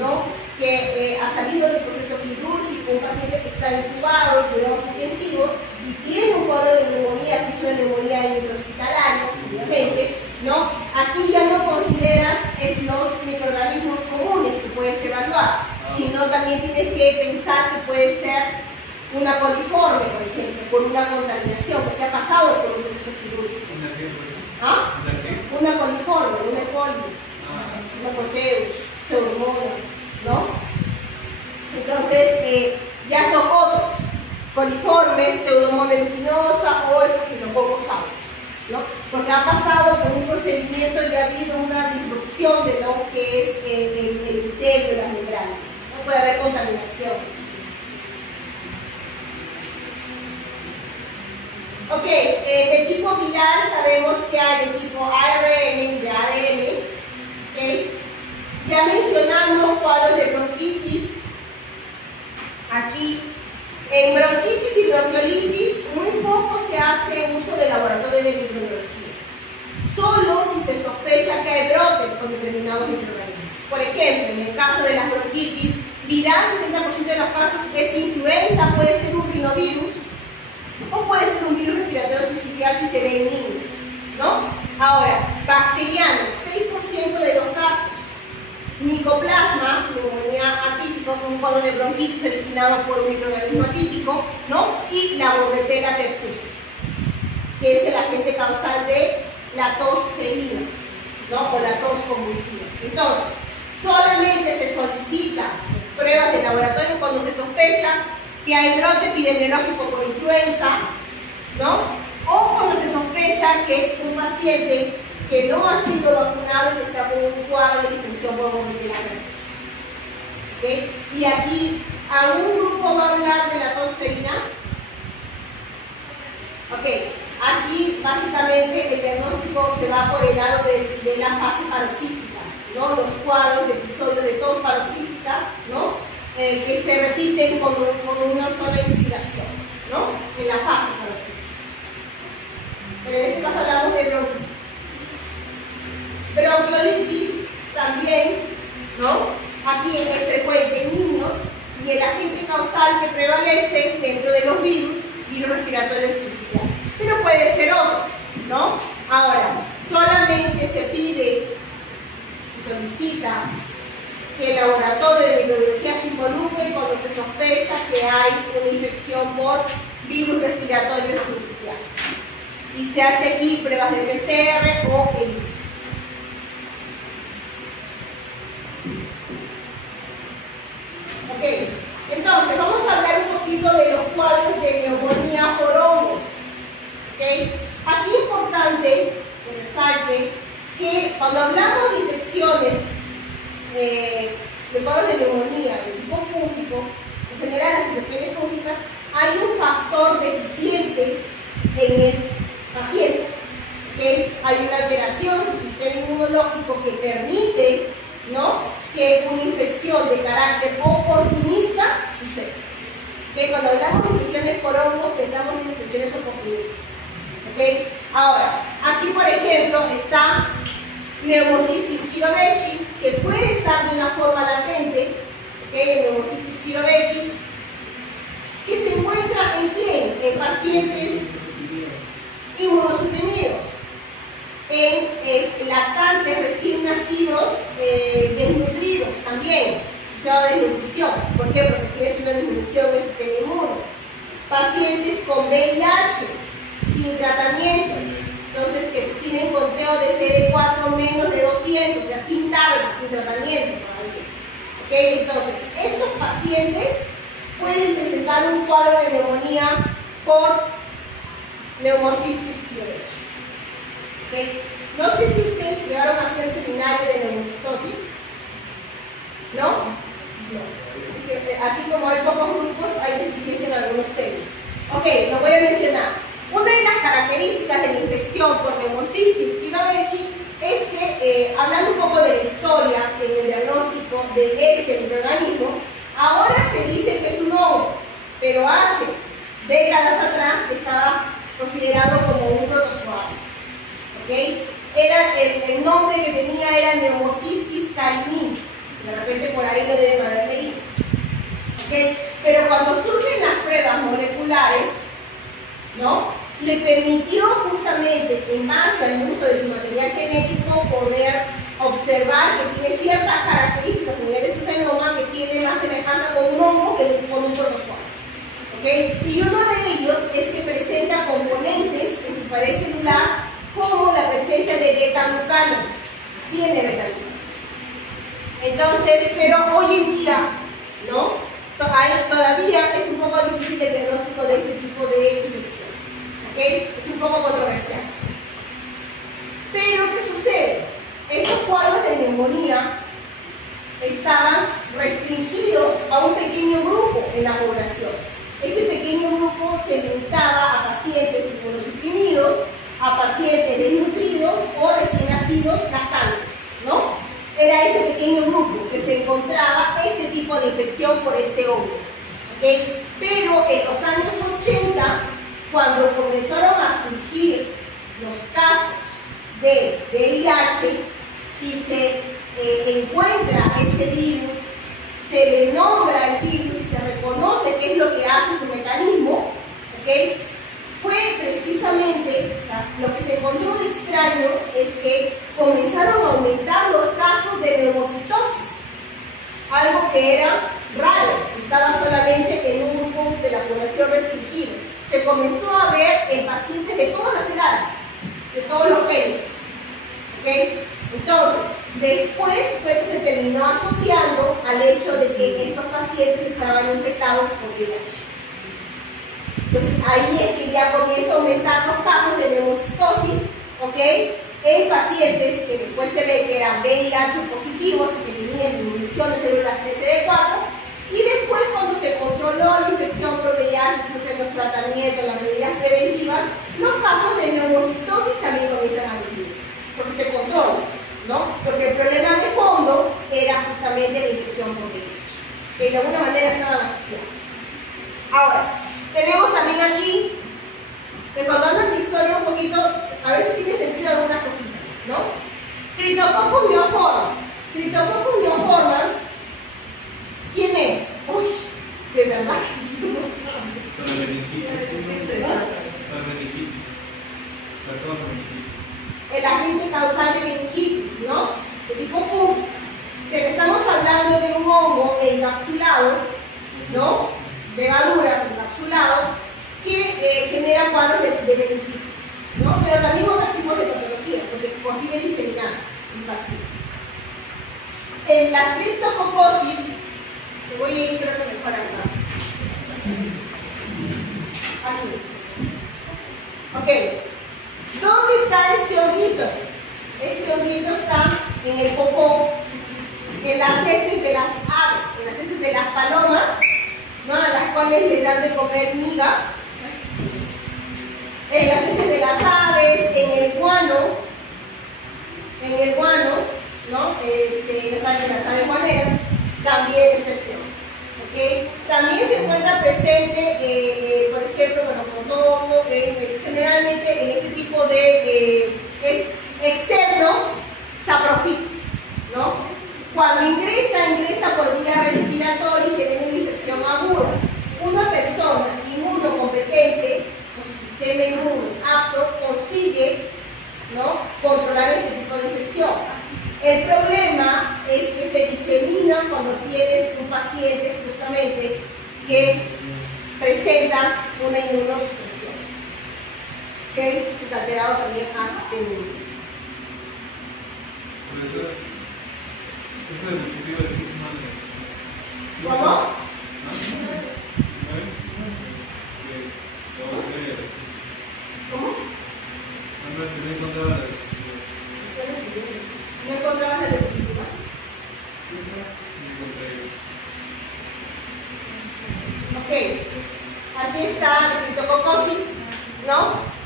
¿no? Que ha salido del proceso quirúrgico, un paciente que está incubado en cuidados intensivos y tiene un cuadro de neumonía, que es una neumonía intrahospitalaria, obviamente, ¿no? Aquí ya no consideras los microorganismos comunes que puedes evaluar, sino también tienes que pensar que puede ser una coliforme, por ejemplo, por una contaminación, porque ha pasado por un proceso quirúrgico. ¿Ah? Una coliforme, una E. coli, una proteus, pseudomonas, ¿no? Entonces, ya son otros, coliformes, pseudomonas luminosa o estafilococos aureus, ¿no? Porque ha pasado por un procedimiento y ha habido una disrupción de lo que es el epitelio de las membranas. No puede haber contaminación. Ok, de tipo viral sabemos que hay de tipo ARN y de ADN. ¿Okay? Ya mencionamos cuadros de bronquitis. Aquí, en bronquitis y bronquiolitis, muy poco se hace uso de laboratorio de microbiología. Solo si se sospecha que hay brotes con determinados microorganismos. Por ejemplo, en el caso de las bronquitis viral, 60% de los casos es influenza, puede ser un rinovirus, o puede ser un virus respiratorio sincitial si se ve en niños, ¿no? Ahora, bacterianos, 6% de los casos. Micoplasma, neumonía atípica, un cuadro de bronquitis originado por un microorganismo atípico, ¿no? Y la Bordetella pertussis, que es el agente causal de la tos ferina, ¿no? O la tos convulsiva. Entonces, solamente se solicita pruebas de laboratorio cuando se sospecha que hay brote epidemiológico por influenza, ¿no? O cuando se sospecha que es un paciente que no ha sido vacunado y que está con un cuadro de infección por Bordetella pertussis. ¿Okay? Y aquí, ¿algún grupo va a hablar de la tos ferina? Ok, aquí básicamente el diagnóstico se va por el lado de la fase paroxística, que se repiten con una sola inspiración, ¿no? En la fase paroxística. Pero en este caso hablamos de bronquiolitis. Bronquiolitis también, ¿no? Aquí es frecuente en niños y el agente causal que prevalece dentro de los virus respiratorios sinciciales. Pero puede ser otros, ¿no? Ahora, solamente se pide, se solicita que el laboratorio de microbiología se involucre cuando se sospecha que hay una infección por virus respiratorios sinciciales. Y se hace aquí pruebas de PCR o ELISA. Ok, entonces vamos a hablar un poquito de los cuadros de neumonía por hongos. Okay. Aquí es importante que resalte que cuando hablamos de infecciones de cuadros de neumonía de tipo fúngico, en general las infecciones fúngicas, hay un factor deficiente en el paciente. Okay. Hay una alteración en su sistema inmunológico que permite, ¿no?, que una infección de carácter oportunista suceda. Okay. Cuando hablamos de infecciones por hongos, pensamos en infecciones oportunistas. Okay. Ahora, aquí por ejemplo está Pneumocystis filovechi, que puede estar de una forma latente, okay, Pneumocystis filovechi, que se encuentra en quién? En pacientes inmunosuprimidos, en lactantes recién nacidos desnutridos también, asociado a desnutrición. ¿Por qué? Porque tienes una disminución del sistema inmune. Pacientes con VIH sin tratamiento, entonces que tienen conteo de CD4 menos de 200, o sea, sin target, sin tratamiento todavía. ¿Okay? Entonces, estos pacientes pueden presentar un cuadro de neumonía por Pneumocystis filovechi. ¿Okay? No sé si ustedes llegaron a hacer seminario de neumocistosis. ¿No? No. Aquí, como hay pocos grupos, hay deficiencia en algunos temas. Ok, lo voy a mencionar. Una de las características de la infección por Pneumocystis filovechi es que, hablando un poco de la historia en el diagnóstico de este microorganismo, ahora se dice que es un hongo, pero hace décadas atrás estaba considerado como un protozoario. ¿Okay? El nombre que tenía era Pneumocystis carinii. De repente por ahí lo deben haber leído. ¿Okay? Pero cuando surgen las pruebas moleculares, ¿no?, le permitió justamente, en base al uso de su material genético, poder observar que tiene ciertas características a nivel de su genoma que tiene más semejanza con un hongo que con un protozoario. ¿Okay? Y uno de ellos es que presenta componentes en su pared celular como la presencia de beta-glucanos. Tiene beta-glucanos. Entonces, pero hoy en día, ¿no?, todavía es un poco difícil el diagnóstico de este tipo de infección. ¿Okay? Es un poco controversial. Pero, ¿qué sucede? Estos cuadros de neumonía estaban restringidos a un pequeño grupo en la población. Ese pequeño grupo se limitaba a pacientes inmunosuprimidos, a pacientes desnutridos o recién nacidos lactantes, ¿no? Era ese pequeño grupo que se encontraba este tipo de infección por este hongo. ¿Okay? Pero en los años 80, cuando comenzaron a surgir los casos de VIH y se encuentra este virus, se le nombra el virus y se reconoce qué es lo que hace su mecanismo, ¿okay?, fue precisamente, o sea, lo que se encontró de extraño es que comenzaron a aumentar los casos de neumocistosis, algo que era raro, estaba solamente en un grupo de la población restringido. Se comenzó a ver en pacientes de todas las edades, de todos los géneros. ¿Okay? Entonces, después fue que se terminó asociando al hecho de que estos pacientes estaban infectados por VIH. Entonces, ahí es que ya comienza a aumentar los casos de neumocistosis, ¿ok?, en pacientes que después se ve que eran VIH positivos y que tenían disminución de células TCD4, y después, cuando se controló la infección por VIH, surgen los tratamientos, las medidas preventivas, los casos de neumocistosis también comienzan a disminuir, porque se controla, ¿no? Porque el problema de fondo era justamente la infección por VIH. que de alguna manera estaban asociados. Ahora, tenemos también aquí, que cuando hablan de historia un poquito, a veces tiene sentido algunas cositas, ¿no? Cryptococcus neoformans. Cryptococcus neoformans, ¿quién es? Uy, de verdad que sí. Para meningitis. Para meningitis. Para toda meningitis. El agente causal de meningitis, ¿no? De tipo FUM, que estamos hablando de un hongo encapsulado, ¿no? Levadura encapsulado, que genera cuadros de meningitis, ¿no? Pero también otros tipos de patologías, porque consigue diseminarse en paciente. En las criptococosis, que voy a ir creo que mejor acá. Aquí. Ok. ¿Dónde está este honguito? Este honguito está en el popó, en las heces de las aves, en las heces de las palomas, ¿no? A las cuales le dan de comer migas. En las heces de las aves, en el guano, ¿no? Las aves guaneras, también está este hongo. ¿Okay? También se encuentra presente, por ejemplo, todo generalmente en este tipo de es externo saprofito, ¿no? Cuando ingresa por vía respiratoria y tiene una infección aguda. Una persona inmunocompetente, con su sistema inmune apto, consigue, ¿no?, controlar este tipo de infección. El problema es que se disemina cuando tienes un paciente justamente que presenta una inmunosupresión. ¿Ok? Entonces alterado también a sistema inmune. Por eso es el dispositivo de crisis madre. ¿Cómo? ¿Cómo? ¿No encontrabas la diapositiva? Ok, aquí está la criptococosis, ¿no?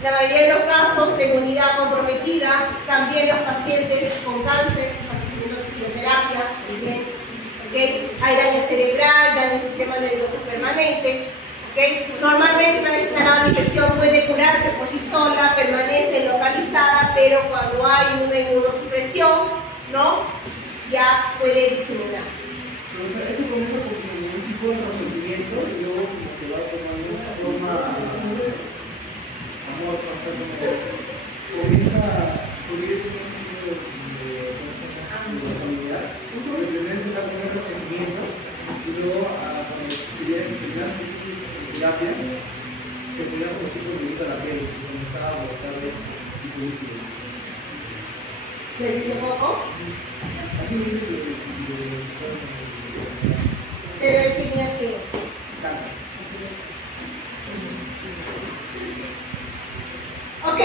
La mayoría de los casos de inmunidad comprometida, también los pacientes con cáncer, teniendo quimioterapia, también, ¿okay? Hay daño cerebral, daño al sistema nervioso permanente, ¿okay? Normalmente una vez instalada la infección puede curarse por sí sola, permanece localizada, pero cuando hay una inmunosupresión, ¿no?, ya puede diseminarse. Pero, o sea, eso comienza con un tipo de procesamiento y luego como que va tomando una forma amor, comienza a cubrir un tipo de estabilidad. Primero empieza con un procesamiento y luego cuando quería terminar su terapia se ponía como tipo de la piel y comenzaba a botar de tipo líquido. ¿Le digo poco? Aquí viene Pero él tenía que... Ok,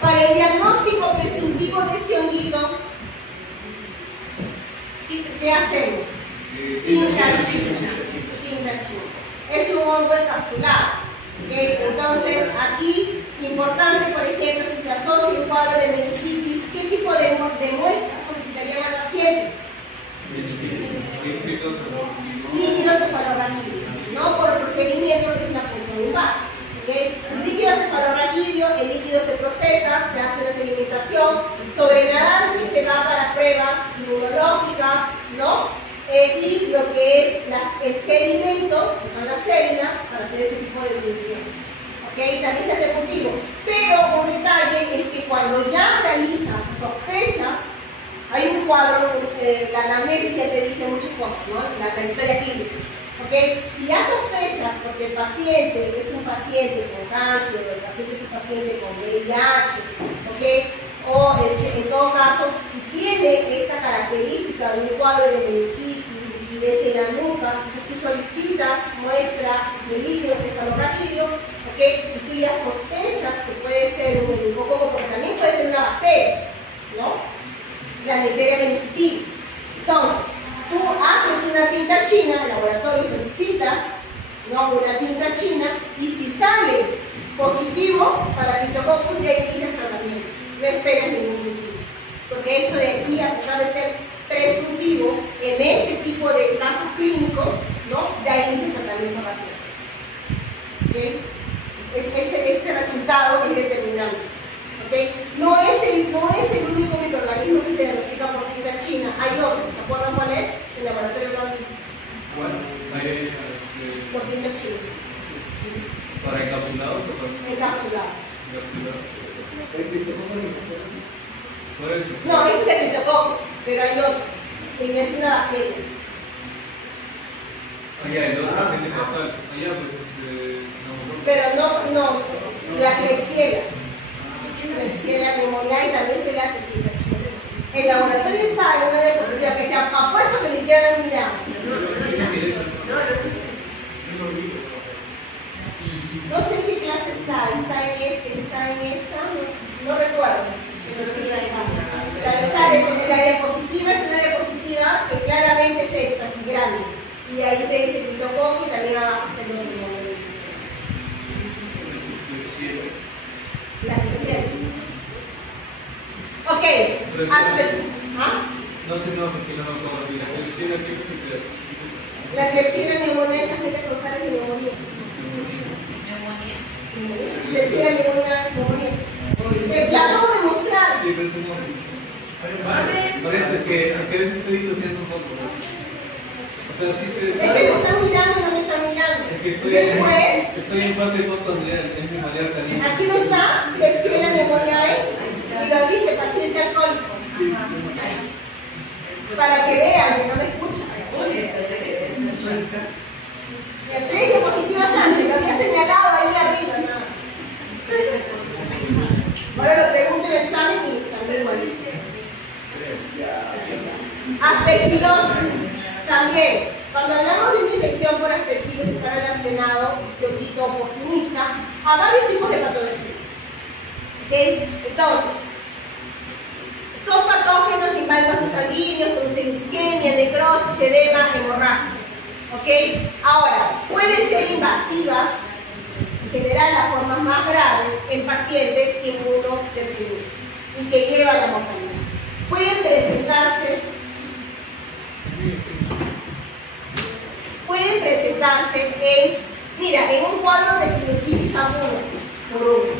para el diagnóstico presuntivo de este honguito, ¿qué hacemos? Tintachina. Es un hongo encapsulado. ¿Okay? Entonces, aquí, importante, por ejemplo, si se asocia un cuadro de meningitis, ¿qué tipo de muestra solicitarían al paciente? Líquido cefalorraquídeo, ¿no? Por procedimiento que es una punción lumbar. ¿Okay? El líquido cefalorraquídeo, el líquido se procesa, se hace una sedimentación, sobre el nadante se va para pruebas inmunológicas, ¿no? Y lo que es el sedimento, que son las células, para hacer ese tipo de mediciones. ¿Okay? También se hace cultivo. Pero un detalle es que cuando ya realizas sospechas, hay un cuadro, la anamnesis ya te dice muchas cosas, ¿no? La historia clínica. ¿Okay? Si ya sospechas porque el paciente es un paciente con cáncer, o el paciente es un paciente con VIH, ¿okay? O en todo caso, y tiene esta característica de un cuadro de meningitis, rigidez en la nuca, entonces tú solicitas muestra de líquido cefalorraquídeo, ¿okay? Y tú ya sospechas que puede ser un meningococo, porque también puede ser una bacteria, ¿no? La Neisseria meningitis. Entonces, tú haces una tinta china, en laboratorio solicitas, ¿no?, una tinta china, y si sale positivo para Cryptococcus, ya inicias tratamiento. No esperas ningún motivo. Porque esto de aquí, a pesar de ser presuntivo, en este tipo de casos clínicos, ¿no?, el laboratorio lo han visto. Bueno, hay Por tinta china. para encapsulados o para Encapsulado. encapsulados. El criptococo no importa. Por eso. No, ese es el criptococo, pero hay otro. Y es una bacteria. Allá, el otro gente causal. Allá, pues, no. Pero no, la Klebsiella. Klebsiella pneumoniae también se le hace tinta china. El laboratorio está en una diapositiva que se ha puesto que ni siquiera lo han mirado. No sé en qué clase está en esta, no recuerdo, pero sí está. O sea, la diapositiva es una diapositiva que claramente es esta, aquí grande. Y ahí te dice criptococo y también abajo está el nombre. La Klebsiella. Ok, ¿ah? No sé, no, porque no me acuerdo. La Klebsiella, ¿qué es? La Klebsiella neumonía es agente causal de neumonía. Klebsiella neumonía. La acabo de mostrar. Sí, pero es un nombre. Por eso es que a veces estoy disociando un poco. O sea, sí estoy. Es que me están mirando y no me están mirando. Es que Después, estoy en fase hipocondrial, es mi mayor caliente. aquí no está Klebsiella pneumoniae y lo dije, paciente alcohólico. Para que vean que no me escuchan. Y 3 diapositivas antes, lo había señalado ahí arriba, nada. Ahora lo pregunto en el examen y también lo dice. Aspergilosis. También, cuando hablamos de una infección por aspergilosis está relacionado, este honguito oportunista, a varios tipos de patologías. ¿Okay? Entonces, son patógenos invaden vasos sanguíneos, producen isquemia, necrosis, edema, hemorragias. ¿Ok? Ahora, pueden ser invasivas, en general las formas más graves, en pacientes inmunodeprimidos y que llevan a la mortalidad. Pueden presentarse en un cuadro de sinusitis aguda, por uno.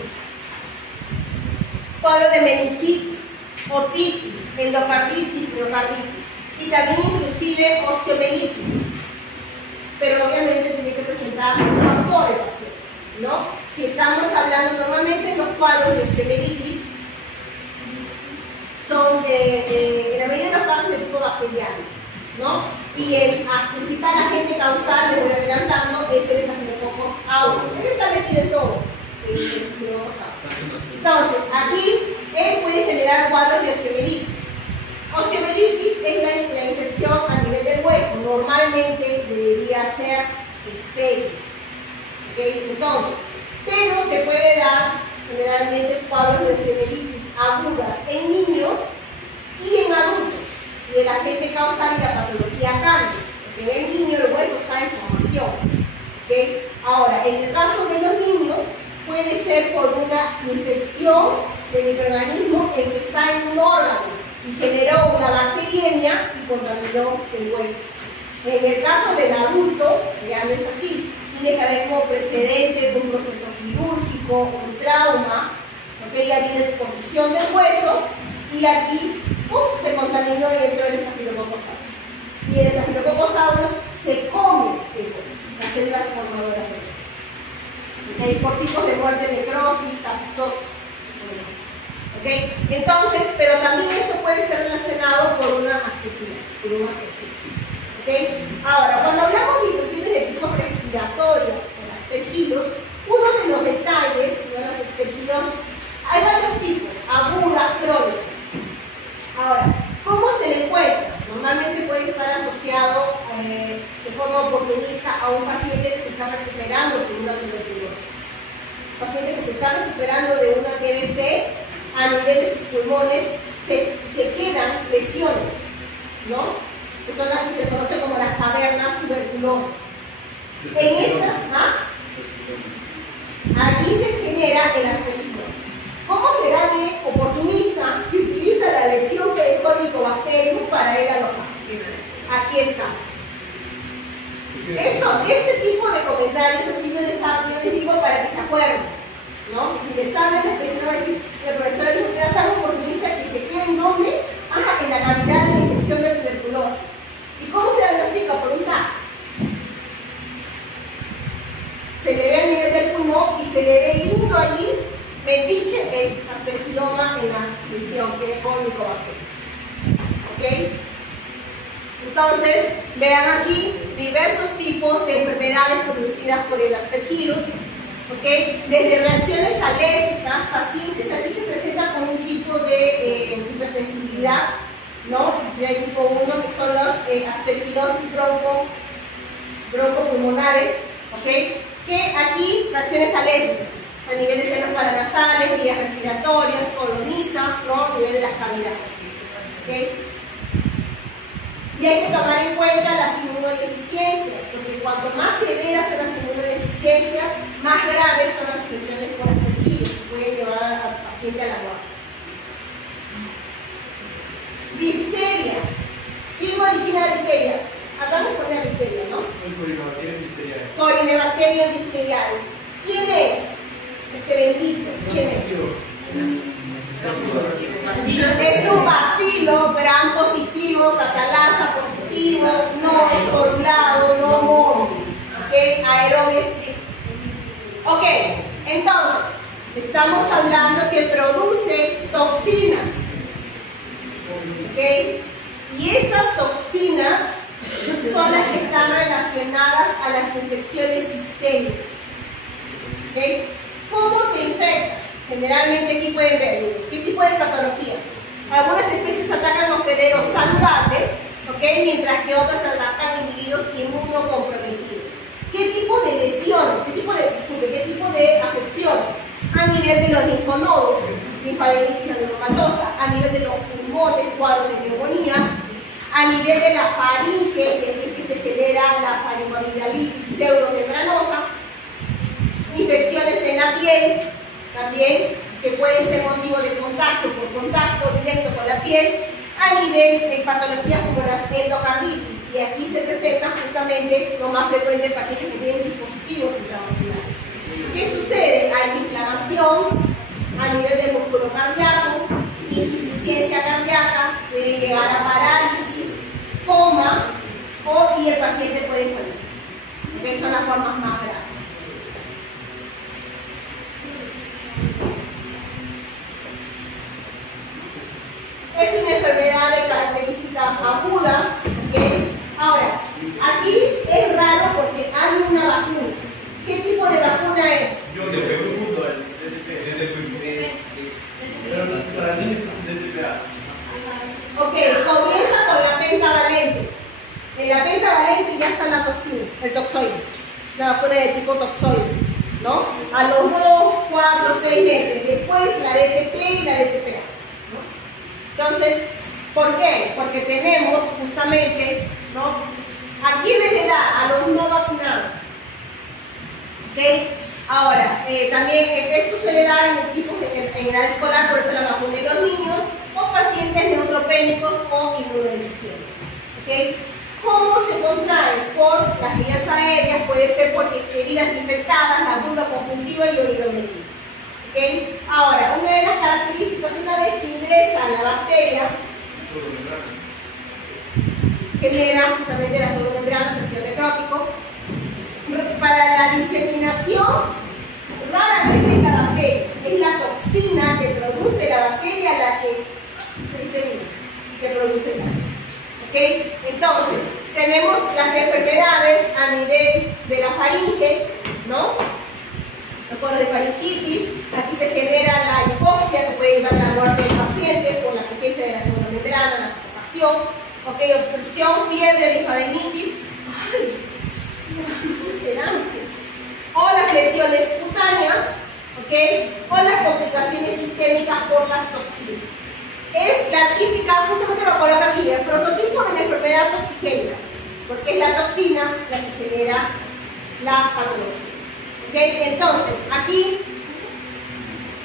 Cuadro de meningitis, otitis, endocarditis, miocarditis y también inclusive osteomelitis. Pero obviamente tiene que presentar un factor de paciente, ¿no? Si estamos hablando normalmente los cuadros de osteomelitis son en la mayoría de los casos de tipo bacteriano, ¿no? Y el principal agente causal, les voy adelantando, es el estafilococos aureus. Él está metido en todo, el estafilococos aureus. Entonces, aquí él puede generar cuadros de osteomelitis. Osteomelitis es la infección a nivel del hueso. Normalmente debería ser estéril. ¿Okay? Entonces, pero se puede dar generalmente cuadros de osteomelitis agudas en niños y en adultos. Y el agente causal y la patología cambia. Porque en el niño el hueso está en formación. ¿Okay? Ahora, en el caso de los niños, puede ser por una infección del microorganismo en que está en un órgano y generó una bacteriemia y contaminó el hueso. En el caso del adulto, ya no es así. Tiene que haber como precedente un proceso quirúrgico, un trauma, porque ya viene exposición del hueso y aquí se contaminó dentro del estafilococos aureus. Y el estafilococos aureus se come el hueso, las células formadoras del hueso. ¿Okay? Por tipos de muerte, necrosis, apoptosis. ¿Okay? Entonces, pero también esto puede ser relacionado por una aspergillosis, ¿Okay? Ahora, cuando hablamos de infecciones de tipo respiratorios o aspergilos, uno de los detalles de las aspergilosis, hay varios tipos, agudas, crónicas. Ahora, ¿cómo se le encuentra? Normalmente puede estar asociado de forma oportunista a un paciente que se está recuperando de una tuberculosis. Paciente que se está recuperando de una TBC, a nivel de sus pulmones se quedan lesiones, ¿no? Que son las que se conocen como las cavernas tuberculosas. En estas, allí se genera el aspergilo. ¿Cómo será de oportunista que utiliza la lesión que dejó el Mycobacterium para él alojarse? Aquí está. Este tipo de comentarios, así yo les digo para que se acuerden. ¿No? Si les hablan, el va a decir, el profesor dijo que era tan oportunista que se queda en donde, en la cavidad de la infección de tuberculosis. ¿Y cómo se infección que es con Mycobacterium. ¿Ok? Entonces, vean aquí diversos tipos de enfermedades producidas por el aspergillus. ¿Ok? Desde reacciones alérgicas, pacientes aquí se presentan con un tipo de hipersensibilidad, ¿no? Hay tipo 1, que son los aspergillosis broncopulmonares, ¿ok? Que aquí reacciones alérgicas a nivel de senos paranasales, vías respiratorias, coloniza, ¿no? A nivel de las cavidades, ¿ok? Y hay que tomar en cuenta las inmunodeficiencias, porque cuanto más severas son las inmunodeficiencias, más graves son las infecciones por aspergillus, que puede llevar al paciente a la muerte. Difteria. ¿Quién origina la difteria? Acá nos pone la difteria, ¿no? Corinebacterium difteriae. ¿Quién es? Este bendito. ¿Quién es? Es un bacilo gram positivo, catalasa positivo, no esporulado, no móvil. ¿Ok? Aerobio estricto. Ok, entonces, estamos hablando que produce toxinas. ¿Ok? Y esas toxinas son las que están relacionadas a las infecciones sistémicas. ¿Ok? ¿Cómo te infectas? Generalmente aquí pueden ver qué tipo de patologías. Algunas especies atacan hospederos saludables, ¿ok? Mientras que otras atacan individuos inmunocomprometidos. ¿Qué tipo de lesiones? ¿Qué tipo de afecciones? A nivel de los linfonodos, linfadenitis granulomatosa, a nivel de los pulmones, cuadros de neumonía, a nivel de la faringe, que es que se genera la faringoamigdalitis pseudomembranosa, infecciones en la piel, también, que pueden ser motivo de contacto por contacto directo con la piel, a nivel de patologías como las endocarditis, y aquí se presenta justamente lo más frecuente en pacientes que tienen dispositivos intravasculares. ¿Qué sucede? Hay inflamación a nivel del músculo cardíaco, insuficiencia cardíaca, puede llegar a parálisis, coma, y el paciente puede fallecer. Esas son las formas más graves. Es una enfermedad de característica aguda, ¿okay? Ahora, aquí es raro porque hay una vacuna. ¿Qué tipo de vacuna es? Yo le pregunto al DTP. Pero para niños es un DTPA. Ok, comienza con la pentavalente. En la pentavalente ya está la toxina, el toxoide. La vacuna de tipo toxoide, ¿no? A los 2, 4, 6 meses. Después la DTP y la DTPA. Entonces, ¿por qué? Porque tenemos justamente, ¿no? ¿A quiénes le da? A los no vacunados. ¿Ok? Ahora, también esto se le da en equipos en edad escolar, por eso la vacuna en los niños, o pacientes neutropénicos o inmunodeficientes. ¿Ok? ¿Cómo se contrae? Por las vías aéreas, puede ser por heridas infectadas, la vulva conjuntiva y oído medio. ¿Okay? Ahora, una de las características, una vez que ingresa la bacteria, genera justamente la pseudomembrana, tejido necrótico. Para la diseminación, rara vez es la bacteria, es la toxina que produce la bacteria la que disemina, que produce la. ¿Okay? Entonces, tenemos las enfermedades a nivel de la faringe, ¿no? Por de faringitis, aquí se genera la hipoxia que puede llevar a la muerte del paciente por la presencia de la pseudomembrana, la sofocación, ¿okay? Obstrucción, fiebre, linfadenitis, ¡ay! Es desesperante. O las lesiones cutáneas, ¿okay? O las complicaciones sistémicas por las toxinas. Es la típica, justamente lo coloco aquí, el prototipo de la enfermedad toxigénica, porque es la toxina la que genera la patología. ¿Okay? Entonces, aquí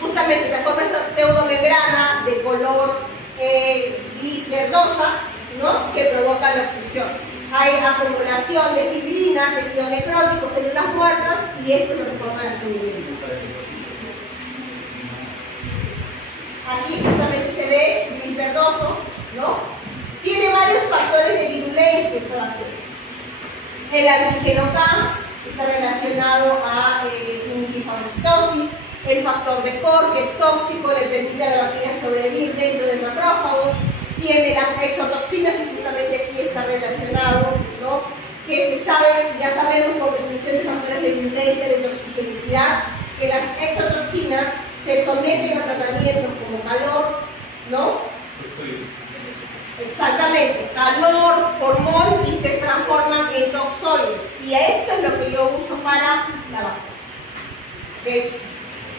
justamente se forma esta pseudomembrana de color gris verdosa, ¿no? Que provoca la obstrucción. Hay acumulación de fibrina, tejido necrótico, células muertas, y esto es lo que forma la pseudomembrana. Aquí justamente se ve gris verdoso, ¿no? Tiene varios factores de virulencia esta bacteria. El antígeno K está relacionado a inhibir fagocitosis, el factor de Core, que es tóxico, le permite a la bacteria sobrevivir dentro del macrófago. Tiene las exotoxinas, y justamente aquí está relacionado, ¿no? Que se sabe, ya sabemos por definición de factores de virulencia, de toxigenicidad, que las exotoxinas se someten a tratamientos como calor, ¿no? Exactamente, calor, hormón, y se transforman en toxoides. Y esto es lo que yo uso para la vacuna. ¿Okay?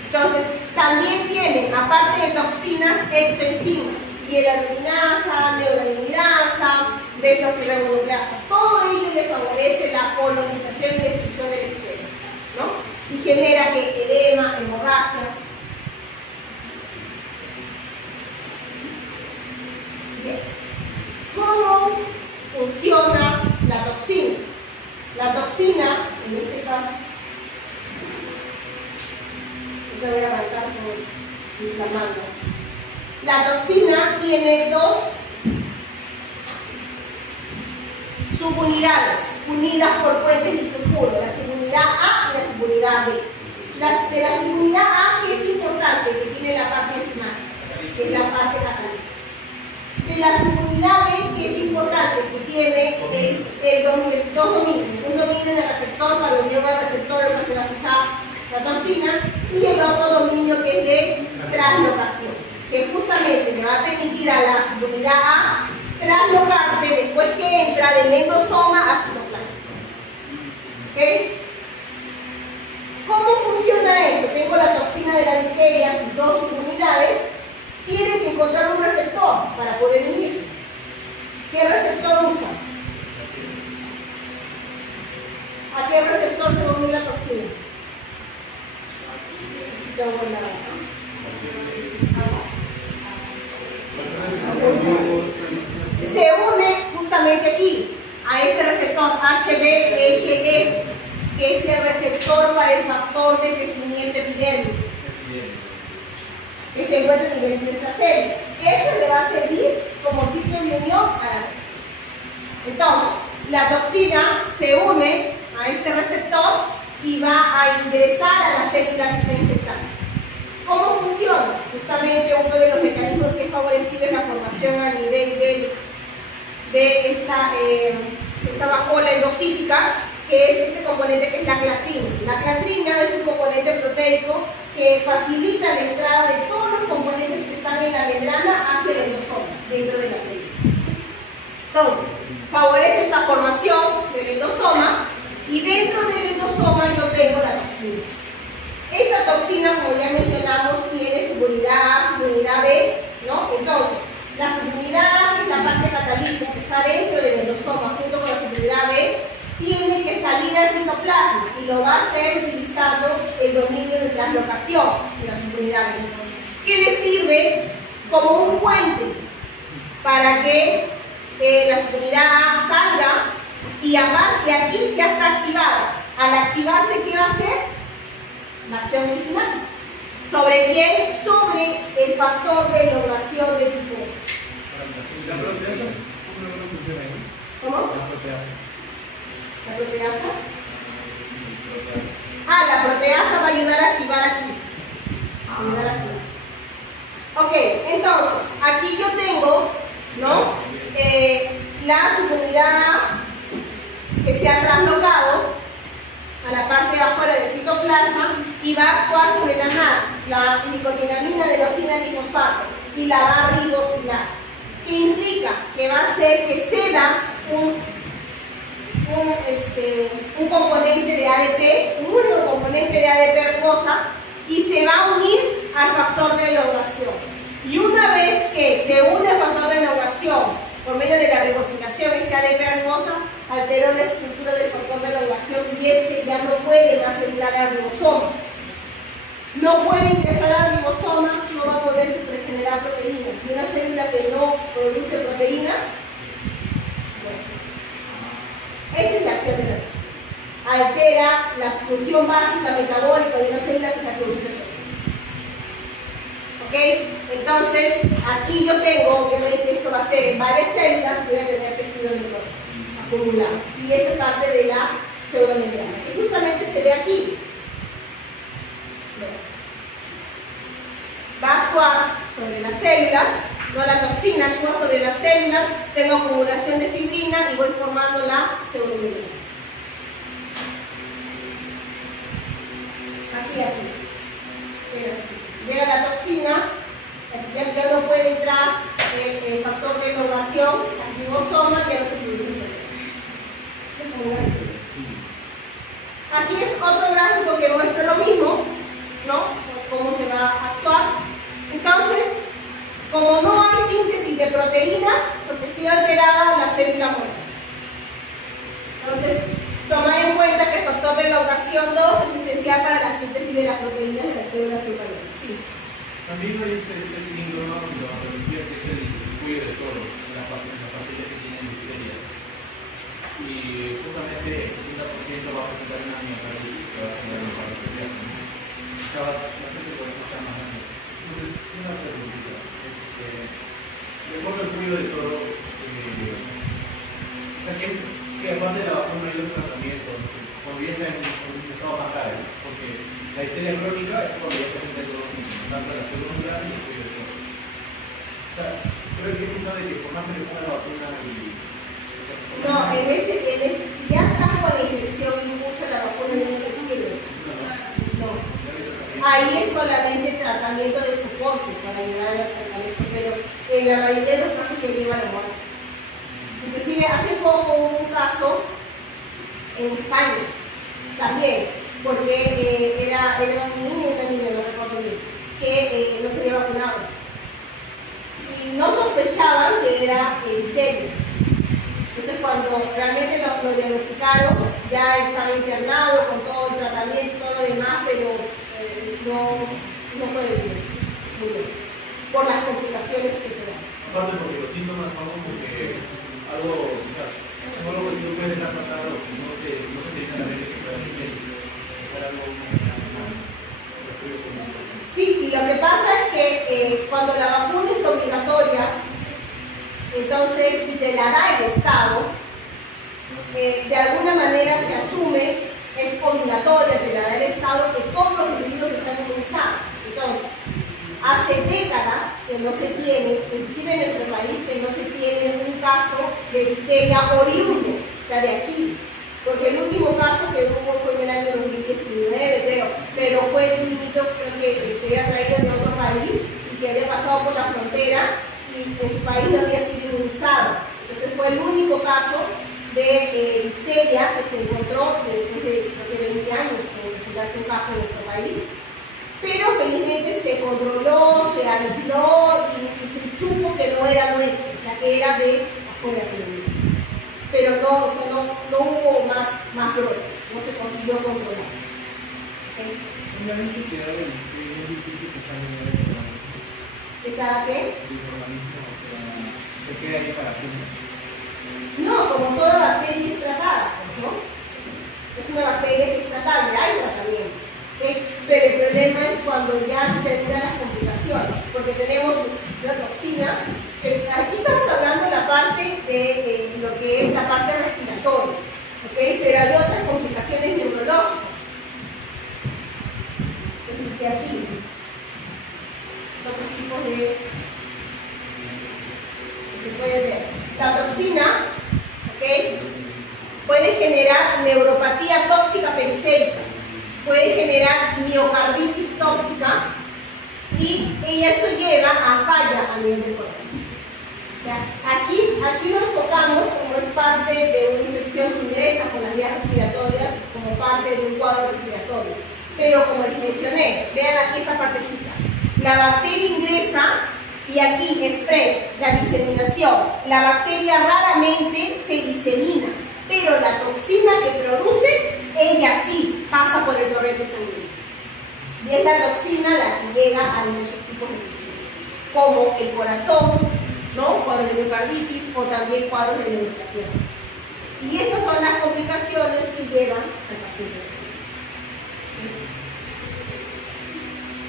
Entonces, también tienen, aparte de toxinas, exoenzimas, hieralurinasa, neuraminidasa, desoxirribonucleasa. Todo ello le favorece la colonización y destrucción del epitelio, ¿no? Y genera que edema, hemorragia. Bien. ¿Cómo funciona la toxina? La toxina, en este caso, te voy a arrancar con inflamando. La toxina tiene dos subunidades unidas por puentes disulfuros, la subunidad A y la subunidad B. De la subunidad A, que es importante, que tiene la parte enzimática, que es la parte catalítica. De la subunidad B, que es importante, que tiene dos dominios, un dominio del receptor para unión al receptor en el que se va a fijar la toxina, y el otro dominio que es de translocación, que justamente le va a permitir a la subunidad A traslocarse después que entra del endosoma al citoplasma. ¿Okay? ¿Cómo funciona esto? Tengo la toxina de la difteria, sus dos subunidades, tiene que encontrar un receptor para poder unirse. ¿Qué receptor usa? ¿A qué receptor se va a unir la toxina? Se une justamente aquí, a este receptor HBEGF, que es el receptor para el factor de crecimiento epidérmico, que se encuentra a nivel de nuestras células. Eso le va a servir como sitio de unión a la toxina. Entonces, la toxina se une a este receptor y va a ingresar a la célula que está infectada. ¿Cómo funciona? Justamente uno de los mecanismos que es favorecido es la formación a nivel de esta vacuola endocítica, que es este componente que es la clatrina. La clatrina es un componente proteico que facilita la entrada de todos los componentes que están en la membrana hacia el endosoma, dentro de la célula. Entonces, favorece esta formación del endosoma, y dentro del endosoma yo tengo la toxina. Esta toxina, como ya mencionamos, tiene subunidad A, subunidad B, ¿no? Entonces, la subunidad A, que es la parte catalítica que está dentro del endosoma junto con la subunidad B, tiene que salir al citoplasma y lo va a hacer utilizando el dominio de translocación de la subunidad B, que le sirve como un puente para que la subunidad A salga, y aparte aquí ya está activada. Al activarse, ¿qué va a hacer? La acción enzimática. ¿Sobre quién? Sobre el factor de elongación de tipo 8. ¿La proteasa? ¿Cómo no funciona ahí? ¿Cómo? La proteasa. ¿La proteasa? Ah, la proteasa va a ayudar a activar aquí. Ayudar a activar. Ok, entonces, aquí yo tengo, ¿no? La subunidad A, que se ha traslocado a la parte de afuera del citoplasma y va a actuar sobre la nicotinamina de leucina trifosfato y la va a ribosilar, que implica que va a hacer que ceda un componente de ADP, un único componente de ADP hermosa, y se va a unir al factor de elongación. Y una vez que se une al factor de elongación por medio de la ribosilación, este ADP hermosa alteró la estructura del factor de elongación y este ya no puede más entrar al ribosoma. No puede ingresar al ribosoma, no va a poder regenerar proteínas. Y una célula que no produce proteínas, bueno, esa es la acción de la toxina. Altera la función básica metabólica de una célula que está produciendo proteínas. ¿Ok? Entonces, aquí yo tengo, obviamente esto va a ser en varias células, voy a tener tejido necrótico acumulado. Y esa es parte de la pseudomembrana, que justamente se ve aquí. actuar sobre las células, no, la toxina actúa sobre las células, tengo acumulación de fibrina y voy formando la pseudomembrana. Aquí. Llega la toxina, ya no puede entrar el factor de elongación al ribosoma, ya no se produce. Aquí es otro gráfico que muestra lo mismo, ¿no? Cómo se va a actuar. Entonces, como no hay síntesis de proteínas, porque sigue alterada la célula muerta. Entonces, tomar en cuenta que el factor de elongación 2 es esencial para la síntesis de las proteínas de las células celular. Sí. También hay este síndrome de la patología que es el cuello de toro, en la facilidad que tiene difteria. Y justamente el 60% va a presentar una miocarditis que va a generar una patología. O sea, la gente por eso está más grande. Entonces, una preguntita. De acuerdo al cuello de toro, o sea, que aparte de la vacuna hay un tratamiento, cuando ya está en un estado más grave, porque la histeria crónica es cuando ya presenta todos los síntomas, tanto la segunda y el cuello de toro. O sea, creo que es de que por más que le ponga la vacuna y... No, si ya estás con la infección impulsa, la vacuna ya no te sirve. No. Ahí es solamente tratamiento de soporte para ayudar a eso, pero en la mayoría de los casos que lleva a la muerte. Inclusive hace poco hubo un caso en España también, porque era un niño y una niña, no recuerdo bien, que no se había vacunado. Y no sospechaban que era difteria. Entonces cuando realmente lo diagnosticaron, ya estaba internado con todo el tratamiento y todo lo demás, pero no sobrevivió. Muy bien. Por las complicaciones que se dan. Aparte porque los síntomas son como que algo, o sea, no lo que tú puedes dejar pasar o que no se te viene a la mente que pueda dejar algo Sí, y lo que pasa es que cuando la vacuna es obligatoria, entonces si te la da el Estado, de alguna manera se asume, es obligatoria, te la da el Estado, que todos los individuos están inmunizados. Entonces, hace décadas que no se tiene, inclusive en nuestro país, que no se tiene un caso de difteria oriundo, o sea, de aquí. Porque el último caso que hubo fue en el año 2019, creo, pero fue de un niño que se había traído de otro país y que había pasado por la frontera y en su país no había sido inmunizado. Entonces fue el único caso de difteria que se encontró después de 20 años en presentarse un caso en nuestro país. Pero felizmente se controló, se aisló y se supo que no era nuestro, o sea que era de afuera del mundo. Pero no hubo más brotes, no se consiguió controlar. ¿Okay? Obviamente que ahora es difícil que salga de el organismo. ¿Que salga qué? El organismo, o sea, se queda ahí para siempre. No, como toda bacteria es tratada, ¿no? Es una bacteria que es tratable, hay tratamientos. ¿Okay? Pero el problema es cuando ya se terminan las complicaciones, porque tenemos una toxina, que aquí estamos hablando de la parte de lo que es la parte respiratoria, ¿okay? Pero hay otras complicaciones neurológicas. Entonces, de aquí, otros tipos de que se puede ver. La toxina, ¿okay? Puede generar neuropatía tóxica periférica, puede generar miocarditis tóxica y eso lleva a falla a nivel del corazón. O sea, aquí lo enfocamos como es parte de una infección que ingresa por las vías respiratorias como parte de un cuadro respiratorio. Pero como les mencioné, vean aquí esta partecita. La bacteria ingresa y aquí spread, la diseminación. La bacteria raramente se disemina, pero la toxina que produce, ella sí pasa por el torrente sanguíneo. Y es la toxina la que llega a diversos tipos de tejidos, como el corazón, ¿no? Cuadros de miocarditis o también cuadros de neuropatía. Y estas son las complicaciones que llevan al paciente.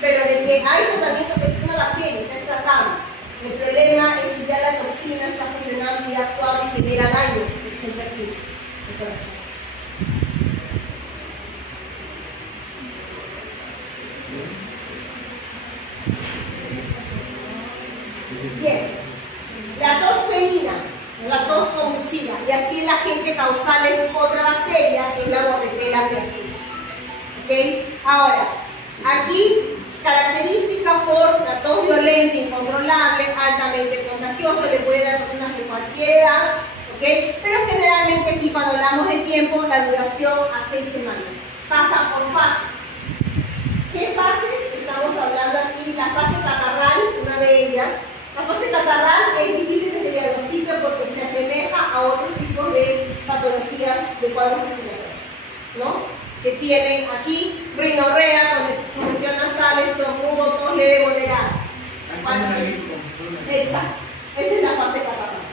Pero de que hay tratamiento que es una bacteria, se es tratable. El problema es si ya la toxina está funcionando y ha actuado y genera daño, por ejemplo aquí, el corazón. sales otra bacteria, que es la Bordetella pertussis. ¿Okay? Ahora, aquí, característica por la tos violenta, incontrolable, altamente contagioso, le puede dar a personas de cualquier edad, ¿okay? Pero generalmente aquí cuando hablamos de tiempo, la duración a 6 semanas. Pasa por fases. ¿Qué fases? Estamos hablando aquí, la fase catarral, una de ellas. La fase catarral es difícil que se diagnostique porque se asemeja a otros tipos de patologías de cuadros respiratorios, ¿no? Que tienen aquí rinorrea, congestión nasal, estornudo, tos leve, moderada. Exacto. Esa es la fase catarral.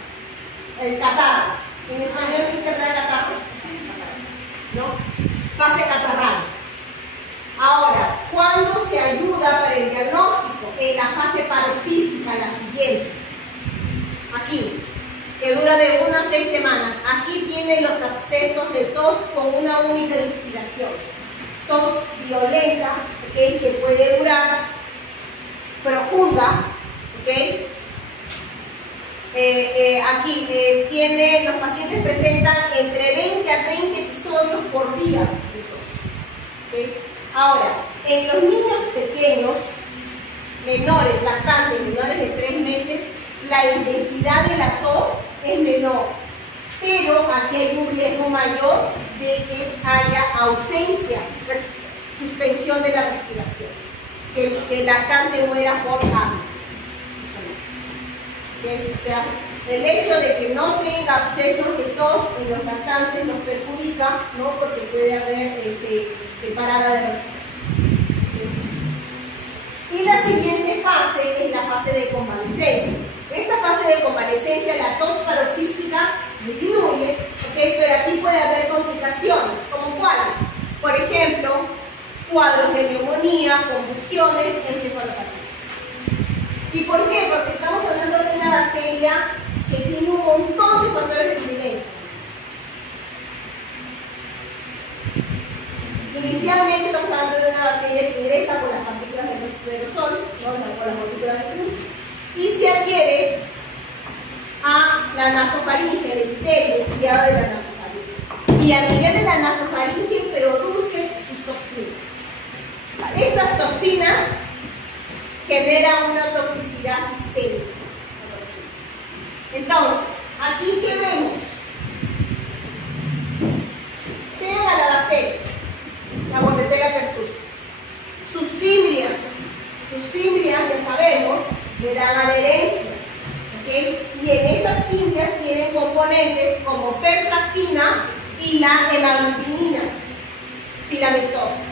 El catarro. En español es catarro. ¿No? Fase catarral. Ahora, ¿cuándo se ayuda para el diagnóstico? En la fase paroxística, la siguiente. Aquí, que dura de 1 a 6 semanas. Aquí tienen los accesos de tos con una única inspiración. Tos violenta, ¿okay? Que puede durar, profunda, ¿okay? Aquí los pacientes presentan entre 20 a 30 episodios por día de tos. ¿Okay? Ahora, en los niños pequeños, menores, lactantes, menores de 3 meses, la intensidad de la tos es menor, pero aquí hay un riesgo mayor de que haya ausencia, suspensión de la respiración, que el lactante muera por hambre. O sea, el hecho de que no tenga accesos de tos en los lactantes nos perjudica, ¿no? Porque puede haber parada de respiración. Y la siguiente fase es la fase de convalescencia. En esta fase de convalescencia la tos paroxística disminuye, ¿okay? Pero aquí puede haber complicaciones, ¿como cuáles? Por ejemplo, cuadros de neumonía, convulsiones, encefalopatías. ¿Y por qué? Porque estamos hablando de una bacteria que tiene un montón de factores de virulencia. Inicialmente estamos hablando de una bacteria que ingresa por las partículas del aerosol, ¿no? Por las partículas de flujo, y se adhiere a la nasofaringe, el epitelio ciliado de la nasofaringe. Y a nivel de la nasofaringe produce sus toxinas. Estas toxinas generan una toxicidad sistémica. Entonces, aquí ¿qué vemos? Vean a la bacteria, la Bordetella pertussis. Sus fimbrias, ya sabemos, le dan adherencia, ¿okay? Y en esas fimbrias tienen componentes como perfractina y la hemaglutinina filamentosa.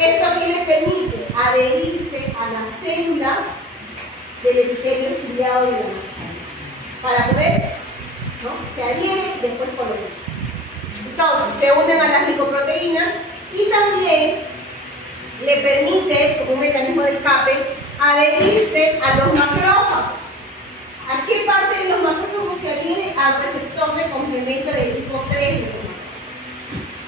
Esto aquí le permite adherirse a las células del epitelio ciliado de la nasofaringe para poder, ¿no? Se adhiere y después coloniza. Entonces, se unen a las glicoproteínas y también le permite, como un mecanismo de escape, adherirse a los macrófagos. ¿A qué parte de los macrófagos se adhiere? Al receptor de complemento de tipo 3 de los macrófagos.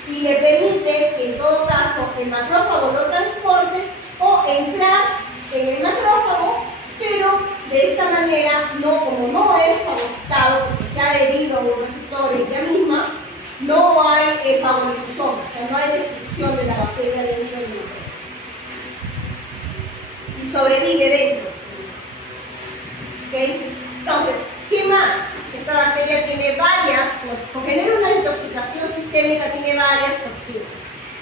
Y le permite que en todo caso el macrófago lo transporte o entrar en el macrófago, pero de esta manera, como no es fagocitado, porque se ha adherido a un receptor en ella misma, no hay fagolisosoma, o sea, no hay destrucción de la bacteria dentro del macrófago. Y sobrevive dentro. ¿Okay? Entonces, ¿qué más? Esta bacteria tiene por genera una intoxicación sistémica, tiene varias toxinas.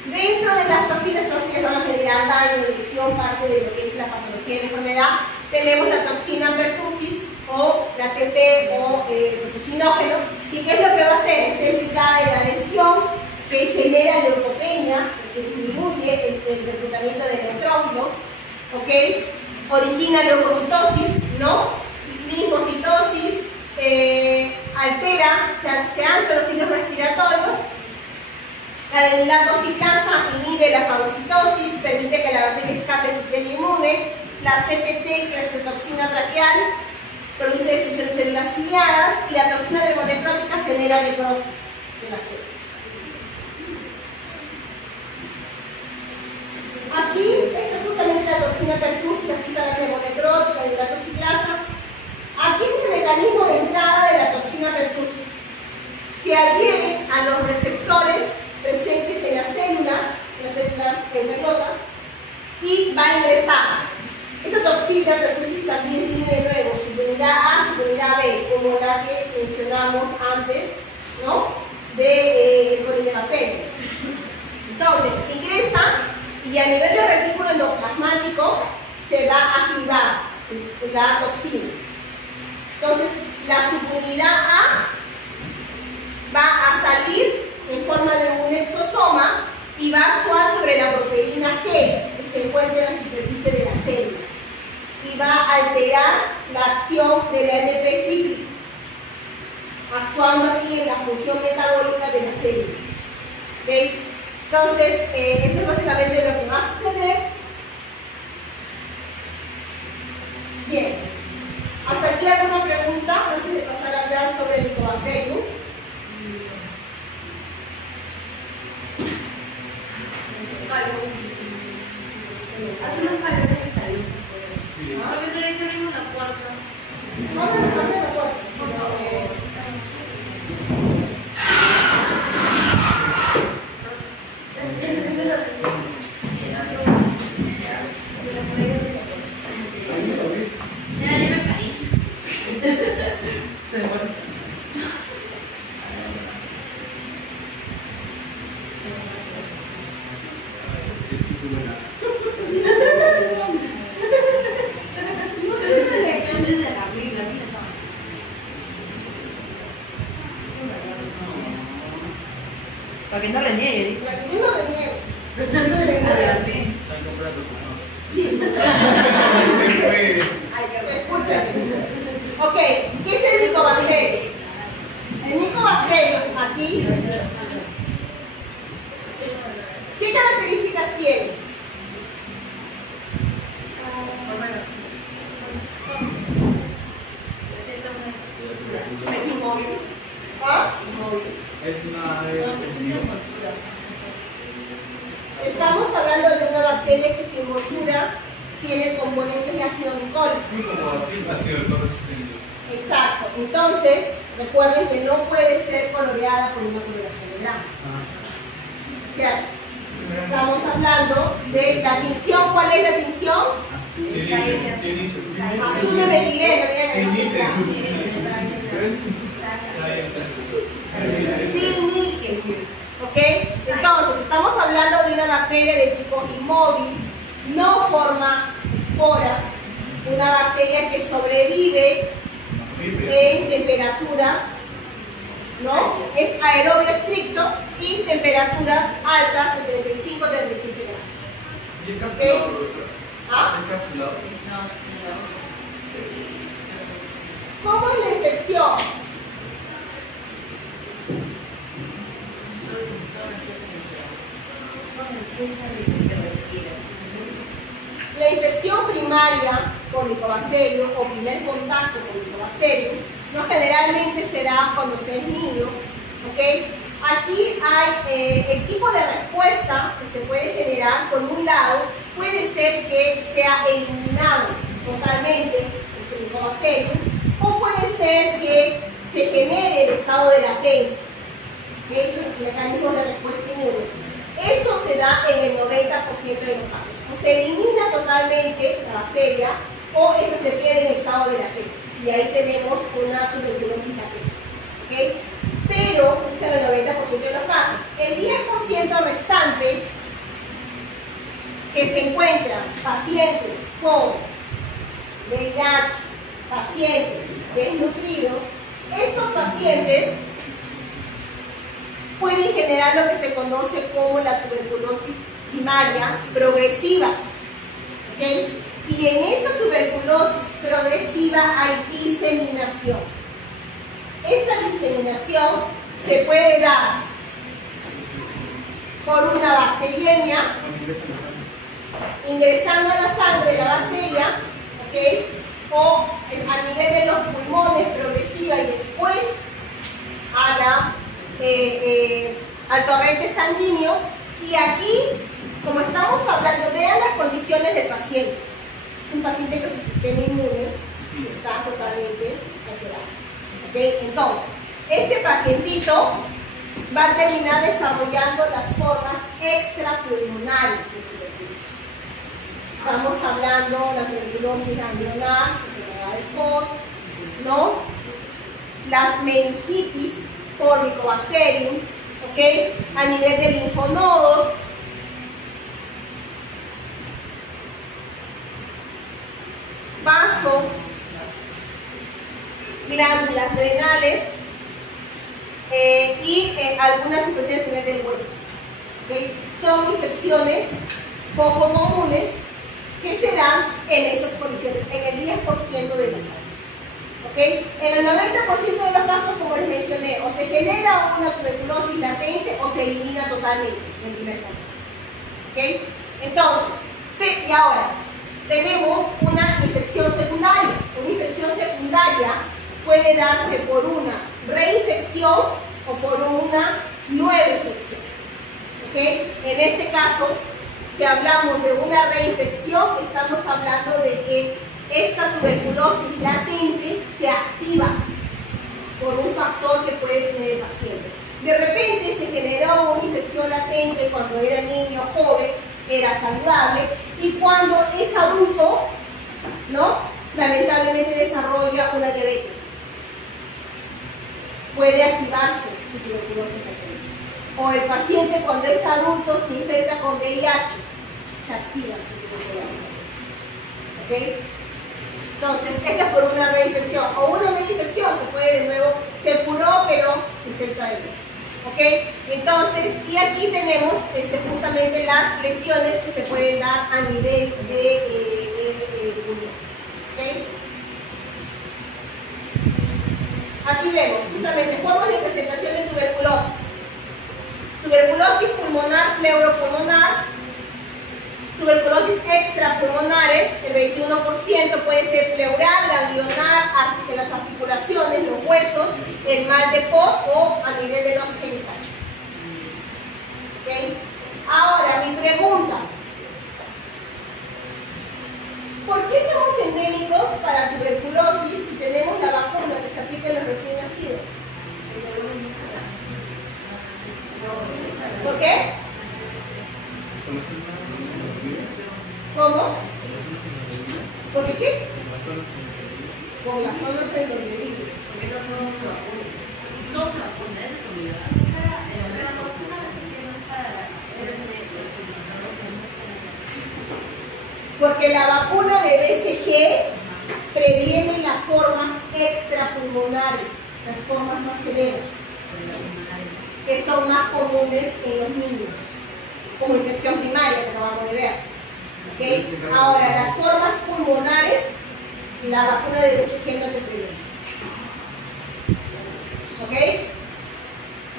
Dentro de las toxinas van a generar daño, lesión, parte de lo que es la patología de la enfermedad. Tenemos la toxina pertussis o la TP o pertusinógeno. ¿Y qué es lo que va a hacer? Está implicada en la lesión que genera leucopenia, que disminuye el reclutamiento de neutrófilos, ¿okay? Origina leucocitosis, ¿no? Linfocitosis, altera, se ancla los signos respiratorios. La adenilatociclasa inhibe la fagocitosis, permite que la bacteria escape al sistema inmune. La CTT, que es la toxina traqueal, produce destrucción de células ciliadas, y la toxina dermonecrótica genera necrosis de las células. Aquí está justamente la toxina pertussis, aquí está la dermonecrótica y la toxiclasa. Aquí es el mecanismo de entrada de la toxina pertussis. Se adhiere a los tuberculosis de pertussis también tiene de nuevo subunidad A, subunidad B, como la que mencionamos antes, ¿no? De corinebacterium. Entonces, ingresa y a nivel de retículo endoplasmático se va a activar la toxina. Entonces, la subunidad A va a salir en forma de un exosoma y va a actuar sobre la proteína G que se encuentra en la superficie de la célula y va a alterar la acción del ANP cíclico, actuando aquí en la función metabólica de la célula. ¿Okay? Entonces, eso es básicamente lo que va a suceder. Bien, ¿hasta aquí alguna pregunta antes de pasar a hablar sobre el Mycobacterium? Hace unos calores que salió. Sí. Creo que dice abrimos la puerta. Abre la puerta. Por favor. Ya me caí. Para que no reniegue, dice. Yo no reniego. Yo no reniego. Están comprando su no. Sí. Después, Escucha. Ok, ¿qué es el Mycobacterium? El Mycobacterium aquí, ¿qué características tiene? Es inmóvil. ¿Ah? es una Estamos hablando de una bacteria que su envoltura tiene componentes de ácido glicólico. muy como así, ácido del color resistente. Exacto. Entonces, recuerden que no puede ser coloreada con una coloración de blanco. O sea, estamos hablando de la tinción. ¿Cuál es la tinción? Azul de metileno. Sin níquel. ¿Ok? Entonces, estamos hablando de una bacteria de tipo inmóvil, no forma espora, una bacteria que sobrevive en temperaturas, ¿no? Es aerobio estricto y temperaturas altas de 35 a 37 grados. ¿Y es capsulado, profesor? ¿Ah? ¿Es capsulado? ¿Cómo es la infección? La infección primaria por Mycobacterium o primer contacto con Mycobacterium no generalmente se da cuando se es niño, ¿ok? Aquí hay el tipo de respuesta que se puede generar. Por un lado, puede ser que sea eliminado totalmente este Mycobacterium, o puede ser que se genere el estado de latencia, que es un mecanismo de respuesta inmune. Eso se da en el 90% de los casos. O se elimina totalmente la bacteria o esta se queda en estado de latencia. Y ahí tenemos una tuberculosis latente. ¿Okay? Pero ese es el 90% de los casos. El 10% restante que se encuentran pacientes con VIH, pacientes desnutridos, estos pacientes pueden generar lo que se conoce como la tuberculosis primaria progresiva. ¿Okay? Y en esta tuberculosis progresiva hay diseminación. Esta diseminación se puede dar por una bacteriemia, ingresando a la sangre la bacteria, ¿okay? O a nivel de los pulmones progresiva y después a la al torrente sanguíneo. Y aquí, como estamos hablando, vean las condiciones del paciente. Es un paciente que su sistema inmune está totalmente alterado. ¿Okay? Entonces, este pacientito va a terminar desarrollando las formas extrapulmonares de tuberculosis. Estamos hablando de la tuberculosis ganglionar, enfermedad de Koch, ¿no? Las meningitis por Mycobacterium, ¿ok? A nivel de linfonodos. Vaso, glándulas renales y algunas infecciones a nivel del hueso. ¿Okay? Son infecciones poco comunes que se dan en esas condiciones, en el 10% de los casos. ¿Okay? En el 90% de los casos, como les mencioné, o se genera una tuberculosis latente o se elimina totalmente en primer contacto. ¿Okay? Entonces, y ahora, tenemos una infección secundaria. Una infección secundaria puede darse por una reinfección o por una nueva infección. ¿Okay? En este caso, si hablamos de una reinfección, estamos hablando de que esta tuberculosis latente se activa por un factor que puede tener el paciente. De repente se generó una infección latente cuando era niño, joven, era saludable, y cuando es adulto, ¿no? Lamentablemente desarrolla una diabetes. Puede activarse su tuberculosis latente. O el paciente cuando es adulto se infecta con VIH, se activa su tuberculosis latente. ¿Ok? Entonces, esa es por una reinfección. O una nueva infección, se puede de nuevo, se curó, pero se infecta de nuevo. ¿Ok? Entonces, y aquí tenemos justamente las lesiones que se pueden dar a nivel de pulmón. ¿Ok? Aquí vemos justamente formas de presentación de tuberculosis. Tuberculosis pulmonar, pleuropulmonar, tuberculosis extrapulmonares, el 21% puede ser pleural, ganglionar, de las articulaciones, los huesos, el mal de Koch o a nivel de los genitales. ¿Okay? Ahora, mi pregunta. ¿Por qué somos endémicos para tuberculosis si tenemos la vacuna que se aplica en los recién nacidos? ¿Por qué? ¿Cómo? ¿Por qué? Con las zonas endometriales. Porque no se vacuna. No se vacuna, eso es obligado. La vacuna no es para la porque la vacuna de BCG previene las formas extrapulmonares, las formas más severas, que son más comunes en los niños, como infección primaria que acabamos de ver. ¿Okay? Ahora, las formas pulmonares, la vacuna de BCG no te previene. ¿Ok?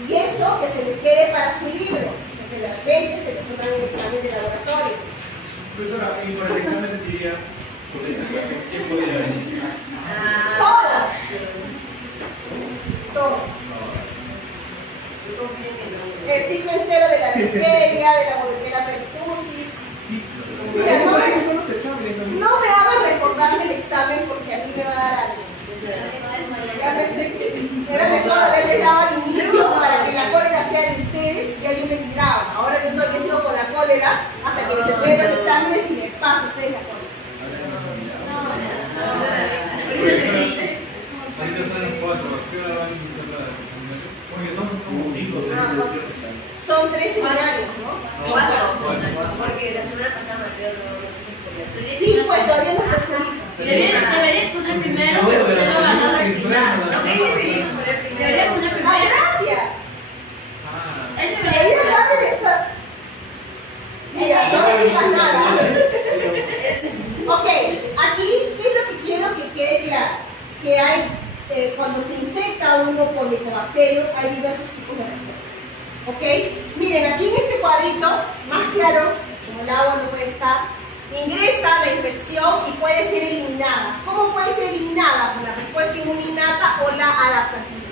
Y eso que se le quede para su libro, porque de repente se les toma en el examen de laboratorio. Profesora, y por el examen diría, ¿qué podría venir? Todas. Todo. El ciclo entero de la bacteria, de la Bordetella pertussis. Sí. Mira, no Esos son los exámenes, ¿no? me hagas recordar del examen porque a mí me va a dar algo. Ya me estoy, era mejor haberle dado al inicio para que la cólera sea de ustedes y alguien me libraba. Ahora yo todavía sigo con la cólera hasta que se entreguen los exámenes y les paso a ustedes la cólera. Ahorita son 4, ¿qué hora van a iniciar la seminario? Porque son como 5 seminarios. Son 3 seminarios, ¿no? Porque la semana pasada Mateo no. Sí, pues todavía no perjudica. Deberías poner primero, pero usted no ha ganado al final. Deberías poner ¡Ah, primero. gracias! Ah. Él Debería debería darle de esta. Mira, no me digas nada. Ok, aquí, ¿qué es lo que quiero que quede claro? Que hay, cuando se infecta uno por Mycobacterium, hay diversos tipos de respuestas. ¿Ok? Miren, aquí en este cuadrito, más claro, como el agua no puede estar, ingresa la infección y puede ser eliminada. ¿Cómo puede ser eliminada? Por la respuesta inmunitata o la adaptativa.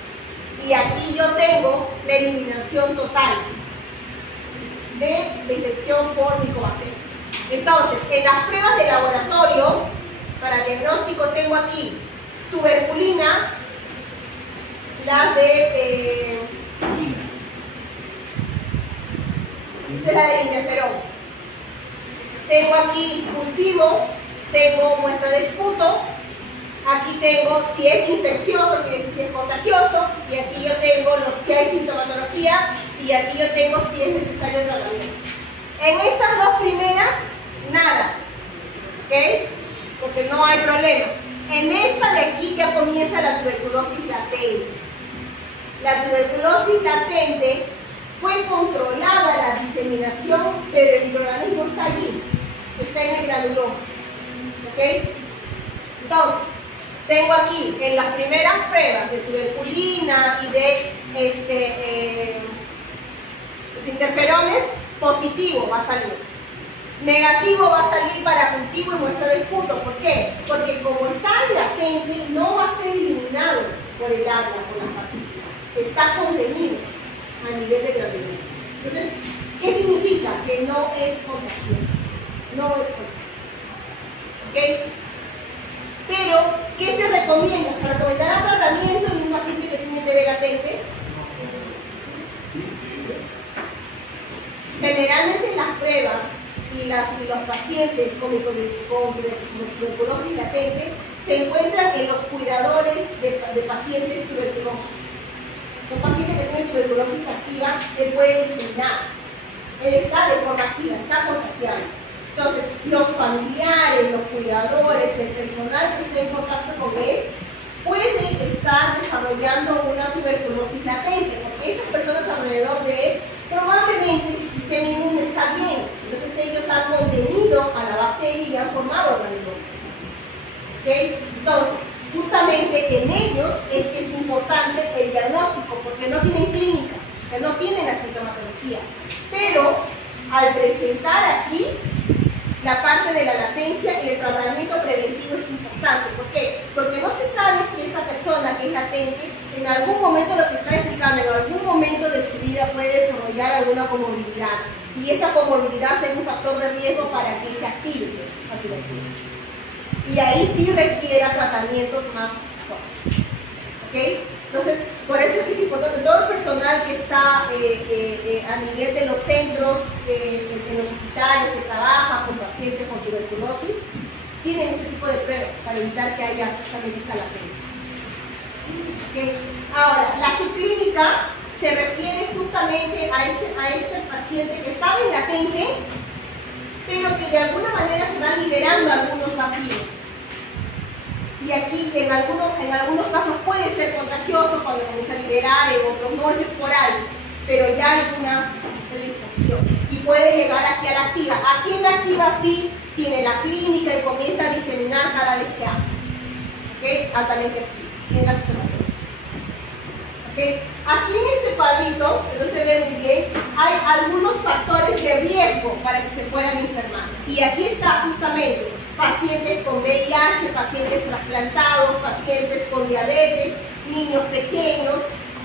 Y aquí yo tengo la eliminación total de la infección por Mycobacterium. Entonces, en las pruebas de laboratorio, para diagnóstico tengo aquí tuberculina, la de... esta es la de interferón. Tengo aquí cultivo, tengo muestra de esputo, aquí tengo si es infeccioso, quiere decir si es contagioso, y aquí yo tengo si hay sintomatología, y aquí yo tengo si es necesario tratamiento. En estas dos primeras, nada, ¿ok? Porque no hay problema. En esta de aquí ya comienza la tuberculosis latente. La tuberculosis latente fue controlada la diseminación, pero el microorganismo está allí, está en el granuloma, ¿ok? Entonces, tengo aquí en las primeras pruebas de tuberculina y de los interferones, positivo va a salir. Negativo va a salir para cultivo y muestra de esputo. ¿Por qué? Porque como está latente, no va a ser eliminado por el agua, por las partículas. Está contenido a nivel de granuloma. Entonces, ¿qué significa? Que no es contagioso. No es contagioso. ¿Ok? Pero, ¿qué se recomienda? ¿Se recomendará tratamiento en un paciente que tiene TB latente? Generalmente las pruebas y los pacientes con tuberculosis latente se encuentran en los cuidadores de pacientes tuberculosos. Un paciente que tiene tuberculosis activa, él puede diseminar. Él está de forma activa, está contagiado. Entonces, los familiares, los cuidadores, el personal que esté en contacto con él, pueden estar desarrollando una tuberculosis latente, porque esas personas alrededor de él, probablemente su sistema inmune está bien. Entonces, ellos han contenido a la bacteria y han formado granuloma. ¿Ok? Entonces, justamente en ellos es que es importante el diagnóstico, porque no tienen clínica, o sea, no tienen la sintomatología. Pero, al presentar aquí la parte de la latencia, el tratamiento preventivo es importante. ¿Por qué? Porque no se sabe si esta persona que es latente, en algún momento, lo que está explicando, en algún momento de su vida puede desarrollar alguna comorbilidad. Y esa comorbilidad será un factor de riesgo para que se active la tuberculosis. Y ahí sí requiera tratamientos más fuertes. ¿Ok? Entonces, por eso es que es importante, todo el personal que está a nivel de los centros, en los hospitales, que trabaja con pacientes con tuberculosis, tienen ese tipo de pruebas para evitar que haya justamente esta latencia. ¿Okay? Ahora, la subclínica se refiere justamente a este paciente que estaba en latente, pero que de alguna manera se van liberando algunos vacíos. Y aquí en algunos casos puede ser contagioso cuando comienza a liberar, en otros no es esporádico, pero ya hay una predisposición. Y puede llegar aquí a la activa. Aquí en la activa sí tiene la clínica y comienza a diseminar cada vez que habla. ¿Ok? Altamente activa en la sintomatología. ¿Ok? Aquí en este cuadrito, que no se ve muy bien, hay algunos factores de riesgo para que se puedan enfermar. Y aquí está justamente pacientes con VIH, pacientes trasplantados, pacientes con diabetes, niños pequeños,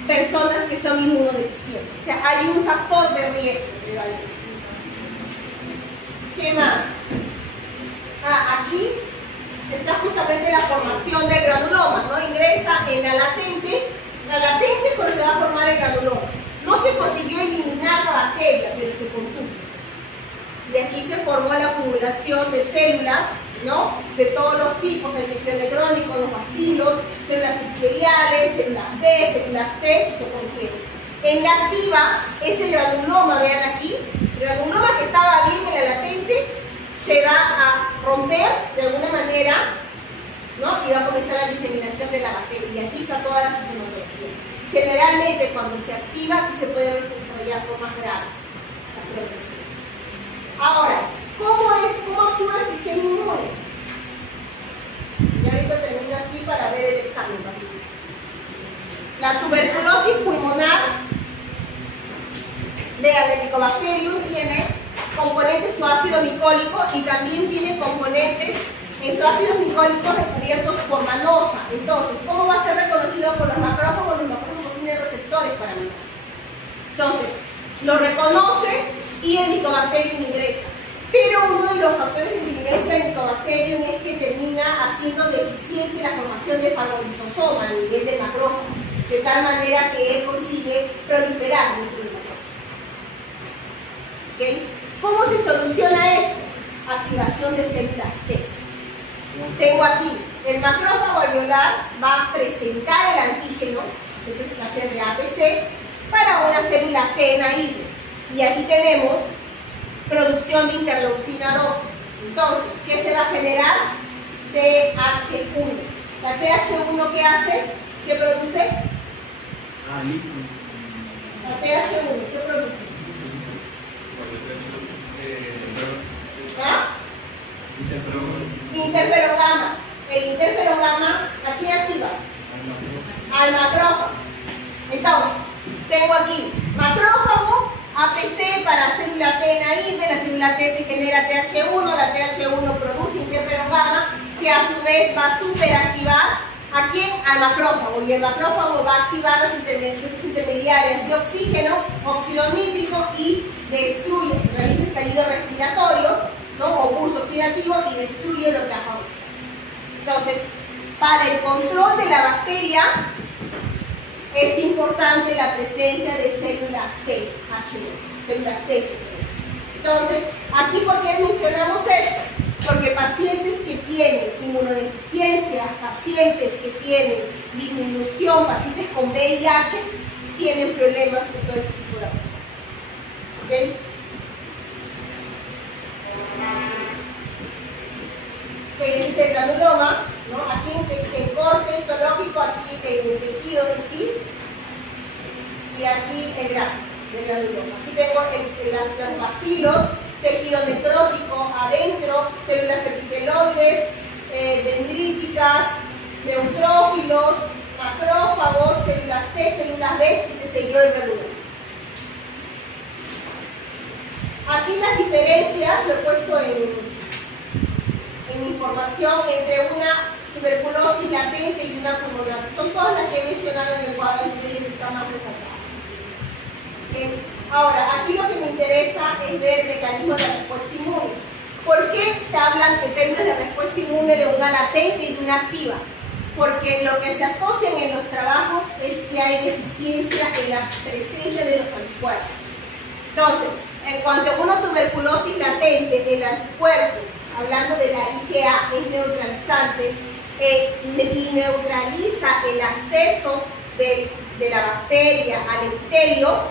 personas que son inmunodeficientes. O sea, hay un factor de riesgo. ¿Qué más? Aquí está justamente la formación del granuloma, ¿no? Ingresa en la latente es cuando se va a formar el granuloma. No se consiguió eliminar la bacteria, pero se contuvo. Y aquí se formó la acumulación de células, ¿no? De todos los tipos, el tejido crónico, los bacilos, células epiteliales, células B, células T, si se contiene. En la activa, este granuloma, vean aquí, el granuloma que estaba bien en la latente, se va a romper de alguna manera, ¿no? Y va a comenzar la diseminación de la bacteria. Y aquí está toda la sintomatología. Generalmente, cuando se activa, aquí se puede desarrollar formas graves, las progresivas. Ahora, ¿cómo actúa el sistema inmune? Y ahorita termino aquí para ver el examen. La tuberculosis pulmonar, vean, el Mycobacterium tiene componentes su ácido micólico y también tiene componentes en su ácido micólico recubiertos por manosa. Entonces, ¿cómo va a ser reconocido por los macrófagos? Los macrófagos tienen receptores para manosa. Entonces, lo reconoce y el Mycobacterium ingresa. Pero uno de los factores de ingreso del Mycobacterium es que termina haciendo deficiente la formación de fagolisosoma a nivel del macrófago, de tal manera que él consigue proliferar dentro del macrófago. ¿Okay? ¿Cómo se soluciona esto? activación de células T. Tengo aquí, el macrófago alveolar va a presentar el antígeno, se va a hacer de APC, para una célula T naive. Y aquí tenemos producción de interleucina 12. Entonces, ¿qué se va a generar? TH1. ¿La TH1 qué hace? ¿Qué produce? Listo. La TH1, ¿qué produce? ¿Ah? Interferón gamma. El interferón gamma, ¿a quién activa? Al macrófago. Entonces, tengo aquí macrófago, APC para célula T naive, la célula T se genera TH1, la TH1 produce interferón gamma, que a su vez va a superactivar ¿a quién? Al macrófago, y el macrófago va a activar las intermediarias de oxígeno, óxido nítrico, y destruye, realiza estallido respiratorio, ¿no? O pulso oxidativo, y destruye lo que ha causado. Entonces, para el control de la bacteria es importante la presencia de células T, H1, células T. Entonces, aquí, ¿por qué mencionamos esto? Porque pacientes que tienen inmunodeficiencia, pacientes que tienen disminución, pacientes con VIH, tienen problemas con todo este tipo de cosas. ¿Ok? Que es el granuloma, ¿no? Aquí en corte histológico, aquí en el tejido en sí, y aquí el grafo del granuloma. Aquí tengo los bacilos, tejido necrótico adentro, células epiteloides, dendríticas, neutrófilos, macrófagos, células T, células B, y se selló el granuloma. Aquí las diferencias lo he puesto en información entre una tuberculosis latente y una pulmonar. Son todas las que he mencionado en el cuadro anterior y que están más resaltadas. Ahora, aquí lo que me interesa es ver el mecanismo de la respuesta inmune. ¿Por qué se hablan en términos de respuesta inmune de una latente y de una activa? Porque lo que se asocian en los trabajos es que hay deficiencia en la presencia de los anticuerpos. Entonces, en cuanto a una tuberculosis latente, el anticuerpo, hablando de la IgA, es neutralizante y neutraliza el acceso de la bacteria al epitelio,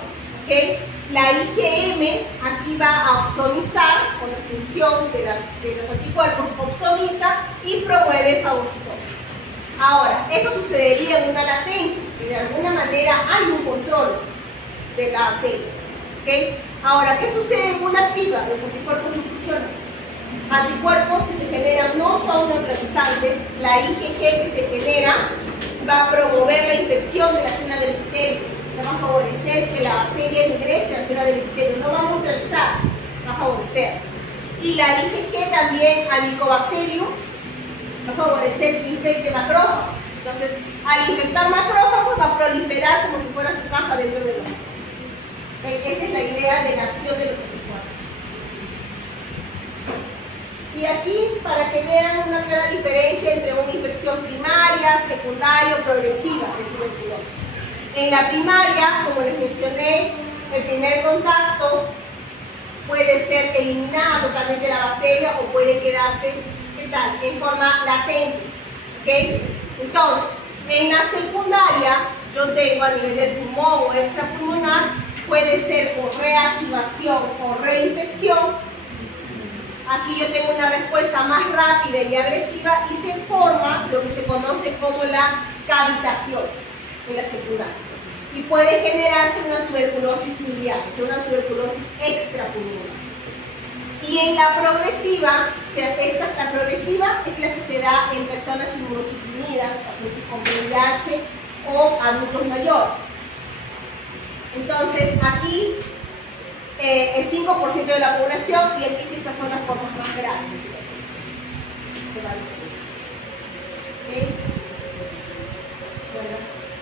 ¿okay? La IgM aquí va a opsonizar, con la función de los anticuerpos, opsoniza y promueve fagocitosis. Ahora, eso sucedería en una latente, que de alguna manera hay un control de la bacteria. ¿Okay? Ahora, ¿qué sucede en una activa? Los anticuerpos no funcionan. Anticuerpos que se generan no son neutralizantes. La IgG que se genera va a promover la infección de la célula del epitelio. Se va a favorecer que la bacteria ingrese a la célula del epitelio. No va a neutralizar, va a favorecer. Y la IgG también al Mycobacterium va a favorecer que infecte macrófagos. Entonces, al infectar macrófagos va a proliferar como si fuera su casa dentro de los macrófagos. Esa es la idea de la acción de los anticuerpos. Y aquí, para que vean una clara diferencia entre una infección primaria, secundaria o progresiva de tuberculosis. En la primaria, como les mencioné, el primer contacto puede ser eliminada totalmente la bacteria o puede quedarse, ¿qué tal?, en forma latente. ¿Okay? Entonces, en la secundaria, yo tengo a nivel del pulmón o extrapulmonar, puede ser por reactivación o reinfección. Aquí yo tengo una respuesta más rápida y agresiva y se forma lo que se conoce como la cavitación en la secundaria. Y puede generarse una tuberculosis miliar, o sea, una tuberculosis extrapulmonar. Y en la progresiva, la progresiva es la que se da en personas inmunosuprimidas, pacientes con VIH o adultos mayores. Entonces, aquí el 5% de la población, y aquí sí estas son las formas más graves. Se va a decir. ¿Okay? Bueno,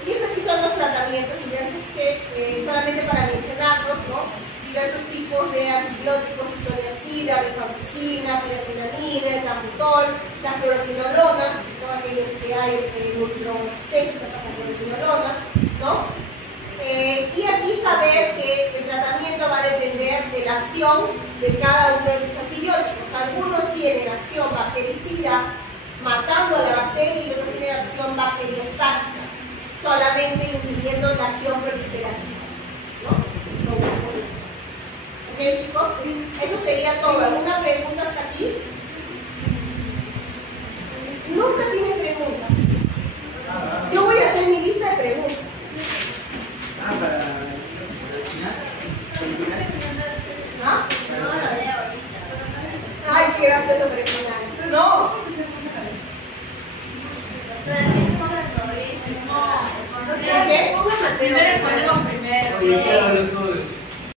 y estos aquí son los tratamientos diversos que, solamente para mencionarlos, ¿no? Diversos tipos de antibióticos, isoniazida, rifampicina, piracinamida, el tambutol, las fluoroquinolonas, que son aquellos que hay multiresistencia, las fluoroquinolonas, ¿no? Y aquí saber que el tratamiento va a depender de la acción de cada uno de esos antibióticos. Algunos tienen acción bactericida, matando a la bacteria, y otros tienen acción bacteriostática, solamente inhibiendo la acción proliferativa, ¿no? ¿Ok, chicos? Eso sería todo. ¿Alguna pregunta hasta aquí? Nunca tienen preguntas. Yo voy a hacer mi lista de preguntas. Para ¿Ah? No, lo leo ahorita. Ay, qué gracioso preguntar. No. ¿Qué? Primero respondemos primero. Oye, claro, eso